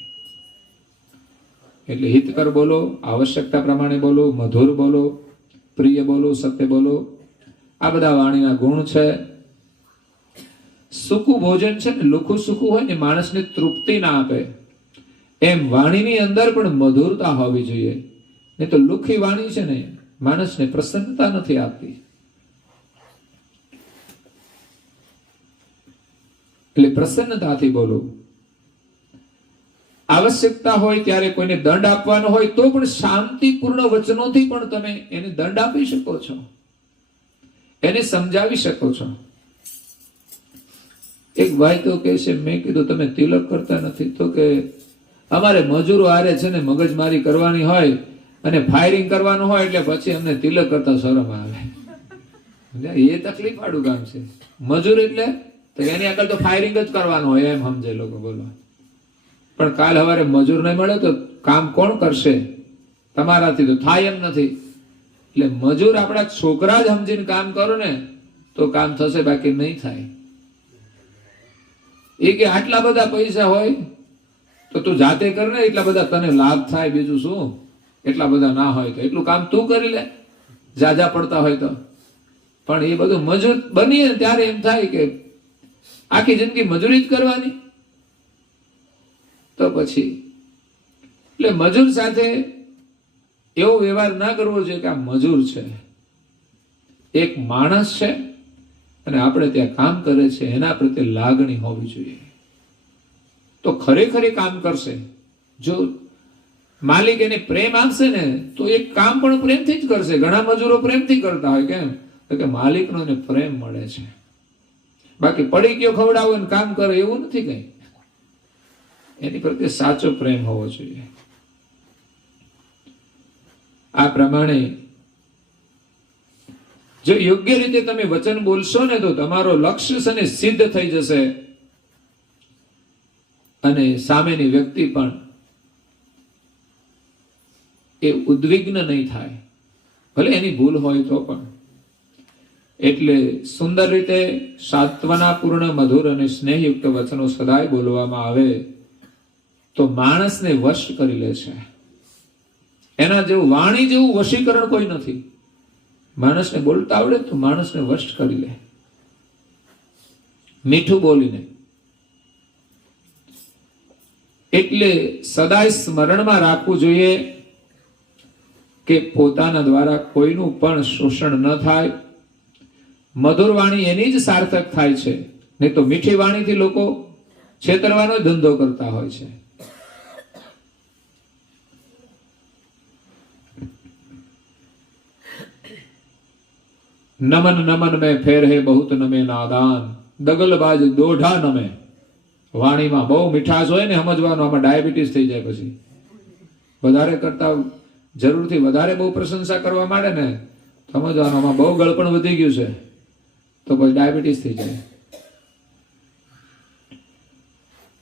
એટલે હિતકર બોલો, આવશ્યકતા પ્રમાણે બોલો, મધુર બોલો, પ્રિય બોલો, સત્ય બોલો. આ બધા વાણીના ગુણ છે. સૂકું ભોજન છે ને લુખું સૂકું હોય ને માણસને તૃપ્તિ ના આપે, એમ વાણીની અંદર પણ મધુરતા હોવી જોઈએ. નહીં તો લુખી વાણી છે ને માણસને પ્રસન્નતા નથી આપતી. એટલે પ્રસન્નતાથી બોલો. આવશ્યકતા હોય ત્યારે કોઈને દંડ આપવાનો હોય તો પણ શાંતિપૂર્ણ વચનોથી પણ તમે એને દંડ આપી શકો છો, એને સમજાવી શકો છો. એક ભાઈ તો કહે છે, મેં કીધું તમે તિલક કરતા નથી? તો કે અમારે મજૂરો હારે છે ને મગજમારી કરવાની હોય અને ફાયરિંગ કરવાનું હોય એટલે પછી અમને તિલક કરતા શરમ આવે. એ તકલીફ વાળું કામ છે. મજૂર એટલે એની આગળ તો ફાયરિંગ જ કરવાનું હોય એમ સમજે લોકો. બોલો, પણ કાલ સવારે મજૂર નહીં મળે તો કામ કોણ કરશે? તમારાથી તો થાય એમ નથી. એટલે મજૂર આપણા છોકરા જ સમજીને કામ કરો ને તો કામ થશે, બાકી નહીં થાય. એ કે આટલા બધા પૈસા હોય તો તું જાતે કર ને, એટલા બધા તને લાભ થાય. બીજું શું? એટલા બધા ના હોય તો એટલું કામ તું કરી લે, જાજા પડતા હોય તો. પણ એ બધું મજૂર બનીએ ત્યારે એમ થાય કે આખી જિંદગી મજૂરી જ કરવાની. તો પછી એટલે મજૂર સાથે એવો વ્યવહાર ના કરવો જોઈએ કે આ મજૂર છે, એક માણસ છે અને આપણે ત્યાં કામ કરે છે, એના પ્રત્યે લાગણી હોવી જોઈએ તો ખરેખર એ કામ કરશે. જો માલિક એને પ્રેમ આપશે ને તો એ કામ પણ પ્રેમથી જ કરશે. ઘણા મજૂરો પ્રેમથી કરતા હોય, કેમ? તો કે માલિકનો એને પ્રેમ મળે છે. બાકી પડી ગયો ખવડાવો ને કામ કરે એવું નથી કઈ. એની પ્રત્યે સાચો પ્રેમ હોવો જોઈએ. આ પ્રમાણે જો યોગ્ય રીતે તમે વચન બોલશો ને તો તમારો લક્ષ્ય છે ને સિદ્ધ થઈ જશે અને સામેની વ્યક્તિ પણ એ ઉદ્વિગ્ન નહીં થાય, ભલે એની ભૂલ હોય તો પણ. એટલે સુંદર રીતે સાંત્વનાપૂર્ણ, મધુર અને સ્નેહયુક્ત વચનો સદાય બોલવામાં આવે તો માણસને વશ કરી લે છે. એના જેવું વાણી જેવું વશીકરણ કોઈ નથી. માણસને બોલતા આવડે તો માણસને વશ કરી લે, મીઠું બોલીને. એટલે સદાય સ્મરણમાં રાખવું જોઈએ કે પોતાના દ્વારા કોઈનું પણ શોષણ ન થાય. મધુર વાણી એની જ સાર્થક થાય છે, નહીં તો મીઠી વાણીથી લોકો છેતરવાનો ધંધો કરતા હોય છે. નમન નમન મેં ફેર હે બહુત નમે નાદાન, દગલબાજ દોઢા નમે. વાણીમાં બહુ મીઠાશ હોય ને સમજવાનું, આમાં ડાયાબિટીસ થઈ જાય. પછી વધારે કરતા જરૂરથી વધારે બહુ પ્રશંસા કરવા માંડે ને સમજવાનું આમાં બહુ ગળપણ વધી ગયું છે તો પછી ડાયાબિટીસ થઈ જાય.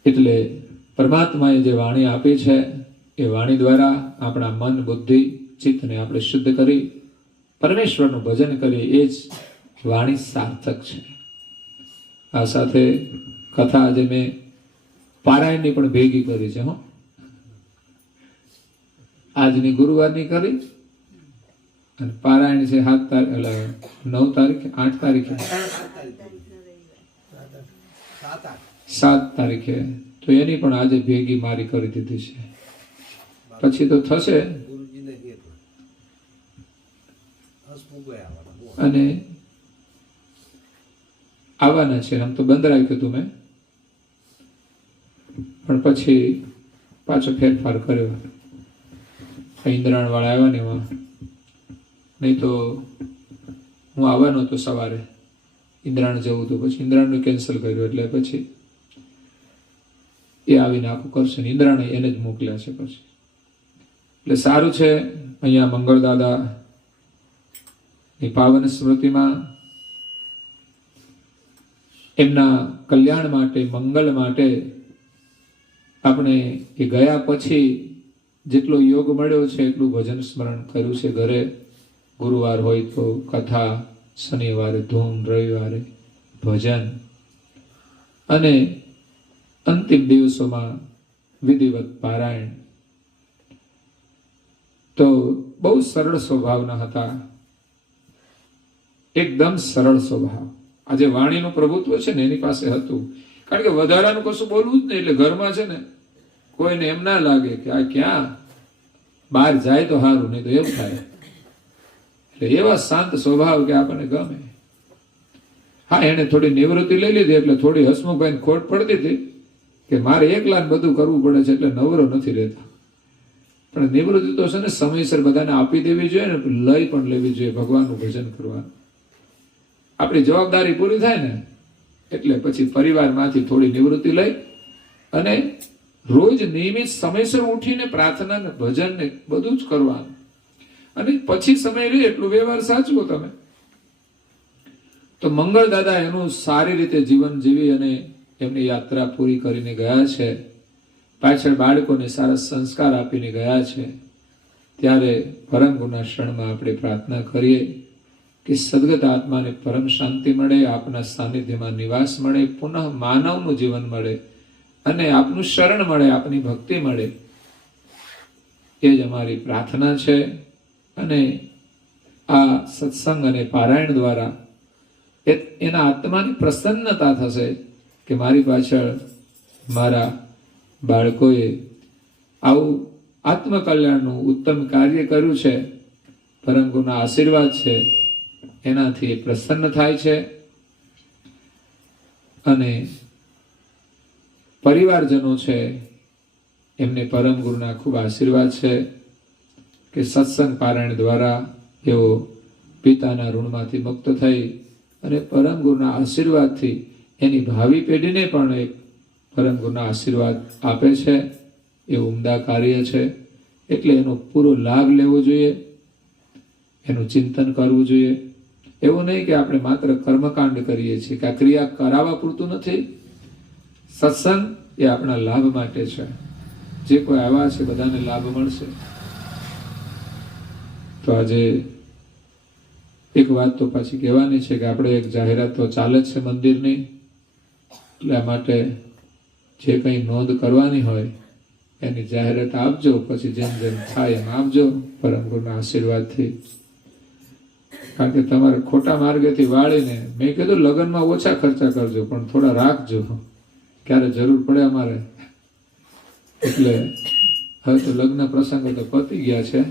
એટલે પરમાત્માએ જે વાણી આપી છે એ વાણી દ્વારા આપણા મન બુદ્ધિ ચિત્તને આપણે શુદ્ધ કરી પરમેશ્વરનું ભજન કરીએ એ જ વાણી સાર્થક છે. આ સાથે કથા આજે મેં પારાયણની પણ ભેગી કરી છે. હો, આજની ગુરુવારની કરી અને પારાયણ છે 7 તારીખે 8 તારીખે 7 તારીખે તો એની પણ આજે ભેગી મારી કરી દીધી છે. પછી તો થશે અને આવવાના છે. આમ તો બંધ રાખ્યું હતું મેં પણ પછી પાછો ફેરફાર કર્યો. ઇન્દ્રાણ વાળા આવ્યા ને એમાં નહીં તો હું આવવાનો હતો સવારે ઇન્દ્રાણ જવું હતું પછી ઇન્દ્રાણનું કેન્સલ કર્યું એટલે પછી એ આવીને આખું કરશે ને ઇન્દ્રાણે એને જ મોકલ્યા છે પછી. એટલે સારું છે અહીંયા મંગળ દાદા ની પાવન સ્મૃતિમાં એમના કલ્યાણ માટે મંગલ માટે આપણે એ ગયા પછી જેટલો યોગ મળ્યો છે એટલું ભજન સ્મરણ કર્યું છે. ઘરે ગુરુવાર હોય તો કથા, શનિવારે ધૂન, રવિવારે ભજન અને અંતિમ દિવસોમાં વિધિવત પારાયણ. તો બહુ સરળ સ્વભાવના હતા, એકદમ સરળ સ્વભાવ. આજે વાણીનું પ્રભુત્વ છે ને એની પાસે હતું, કારણ કે વધારાનું કશું બોલવું જ નહીં. એટલે ઘરમાં છે ને કોઈને એમ ના લાગે કે આ ક્યાં બહાર જાય તો સારું, નહીં તો એવું થાય. એટલે એવા શાંત સ્વભાવ કે આપણને ગમે. હા, એને થોડી નિવૃત્તિ લઈ લીધી એટલે થોડી હસમુખભાઈને ખોટ પડતી હતી કે મારે એકલા બધું કરવું પડે છે એટલે નવરો નથી રહેતા. પણ નિવૃત્તિ તો છે ને સમયસર બધાને આપી દેવી જોઈએ ને, લઈ પણ લેવી જોઈએ ભગવાનનું ભજન કરવાનું. આપણી જવાબદારી પૂરી થાય ને એટલે પછી પરિવારમાંથી થોડી નિવૃત્તિ લઈ અને રોજ નિયમિત સમયસર ઉઠીને પ્રાર્થના ને ભજન ને બધું જ કરવાનું. અને પછી સમય રહે એટલું વ્યવહાર સાચવો તમે. તો મંગળ દાદા એનું સારી રીતે જીવન જીવી અને એમની યાત્રા પૂરી કરીને ગયા છે. પાછળ બાળકોને સારા સંસ્કાર આપીને ગયા છે. ત્યારે પરમ ગુના શરણમાં આપણે પ્રાર્થના કરીએ કે સદગત આત્માને પરમ શાંતિ મળે, આપના સાનિધ્યમાં નિવાસ મળે, પુનઃ માનવનું જીવન મળે અને આપનું શરણ મળે, આપની ભક્તિ મળે. એ જ અમારી પ્રાર્થના છે. અને આ સત્સંગ અને પારાયણ દ્વારા એના આત્માની પ્રસન્નતા થશે કે મારી પાછળ મારા બાળકોએ આવું આત્મકલ્યાણનું ઉત્તમ કાર્ય કર્યું છે, પરમ ગુરુના આશીર્વાદ છે, એનાથી પ્રસન્ન થાય છે. અને પરિવારજનો છે એમને પરમ ગુરુના ખૂબ આશીર્વાદ છે કે સત્સંગ પારાયણ દ્વારા એઓ પિતાના ઋણમાંથી મુક્ત થઈ અને પરમ ગુરુના આશીર્વાદથી એની ભાવિ પેઢીને પણ એક પરમ ગુરુના આશીર્વાદ આપે છે. એ ઉમદા કાર્ય છે. એટલે એનો પૂરો લાભ લેવો જોઈએ, એનું ચિંતન કરવું જોઈએ. એવું નહીં કે આપણે માત્ર કર્મકાંડ કરીએ છીએ કે આ ક્રિયા કરાવવા પૂરતું નથી. સત્સંગ એ આપણા લાભ માટે છે. જે કોઈ આવ્યા છે બધાને લાભ મળશે. તો આજે એક વાત તો પાછી કહેવાની છે કે આપણે એક જાહેરાત તો ચાલે જ છે મંદિરની. એટલા માટે જે કંઈ નોંધ કરવાની હોય એની જાહેરાત આપજો. પછી જેમ જેમ થાય એમ આપજો પરમ ગુરુના આશીર્વાદથી. કારણ કે તમારે ખોટા માર્ગેથી વાળીને મેં કીધું લગ્નમાં ઓછા ખર્ચા કરજો પણ થોડા રાખજો, ક્યારે જરૂર પડે અમારે. એટલે હવે તો લગ્ન પ્રસંગો તો પતી ગયા છે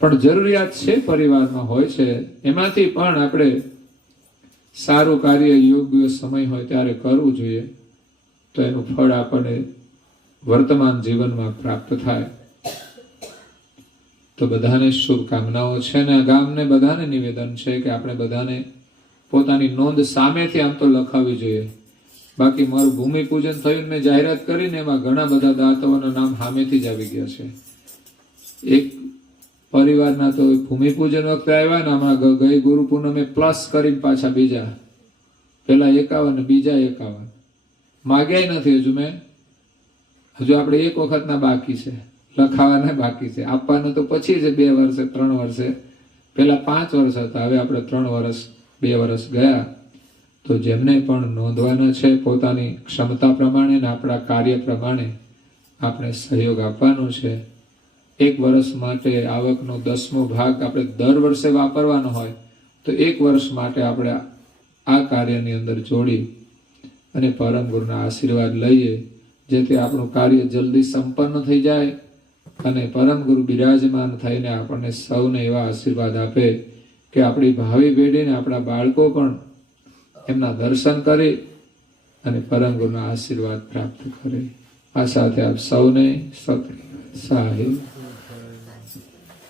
પણ જરૂરિયાત છે પરિવારમાં હોય છે. એમાંથી પણ આપણે સારું કાર્ય યોગ્ય સમય હોય ત્યારે કરવું જોઈએ તો એનું ફળ આપણને વર્તમાન જીવનમાં પ્રાપ્ત થાય. તો બધાને શુભકામનાઓ છે ને આ ગામને બધાને નિવેદન છે કે આપણે બધાને પોતાની નોંધ સામેથી આમ તો લખાવી જોઈએ. બાકી મારું ભૂમિપૂજન થયું મેં જાહેરાત કરીને એમાં ઘણા બધા દાતાઓના નામ સામેથી જ આવી ગયા છે. એક પરિવારના તો ભૂમિપૂજન વખતે આવ્યા ને હમણાં ગઈ ગુરુ પૂનમે પ્લસ કરીને પાછા બીજા, પેલા 51 ને બીજા 51 માગ્યા નથી હજુ મેં. હજુ આપણે એક વખતના બાકી છે, લખાવાના બાકી છે, આપવાનું તો પછી છે 2 વર્ષે 3 વર્ષે. પેલા 5 વર્ષ હતા, હવે આપણે 3 વર્ષ 2 વર્ષ ગયા. તો જેમને પણ નોંધવાના છે પોતાની ક્ષમતા પ્રમાણે ને આપણા કાર્ય પ્રમાણે આપણે સહયોગ આપવાનો છે. 1 વર્ષ માટે આવકનો 10મો ભાગ આપણે દર વર્ષે વાપરવાનો હોય તો 1 વર્ષ માટે આપણે આ કાર્યની અંદર જોડી અને પરમ ગુરુના આશીર્વાદ લઈએ, જેથી આપણું કાર્ય જલ્દી સંપન્ન થઈ જાય અને પરમ ગુરુ બિરાજમાન થઈને આપણને સૌને એવા આશીર્વાદ આપે કે આપણી ભાવિ પેઢીને આપણા બાળકો પણ એમના દર્શન કરી અને પરમ ગુરુના આશીર્વાદ પ્રાપ્ત કરે. આ સાથે આપ સૌને સત સાહેબ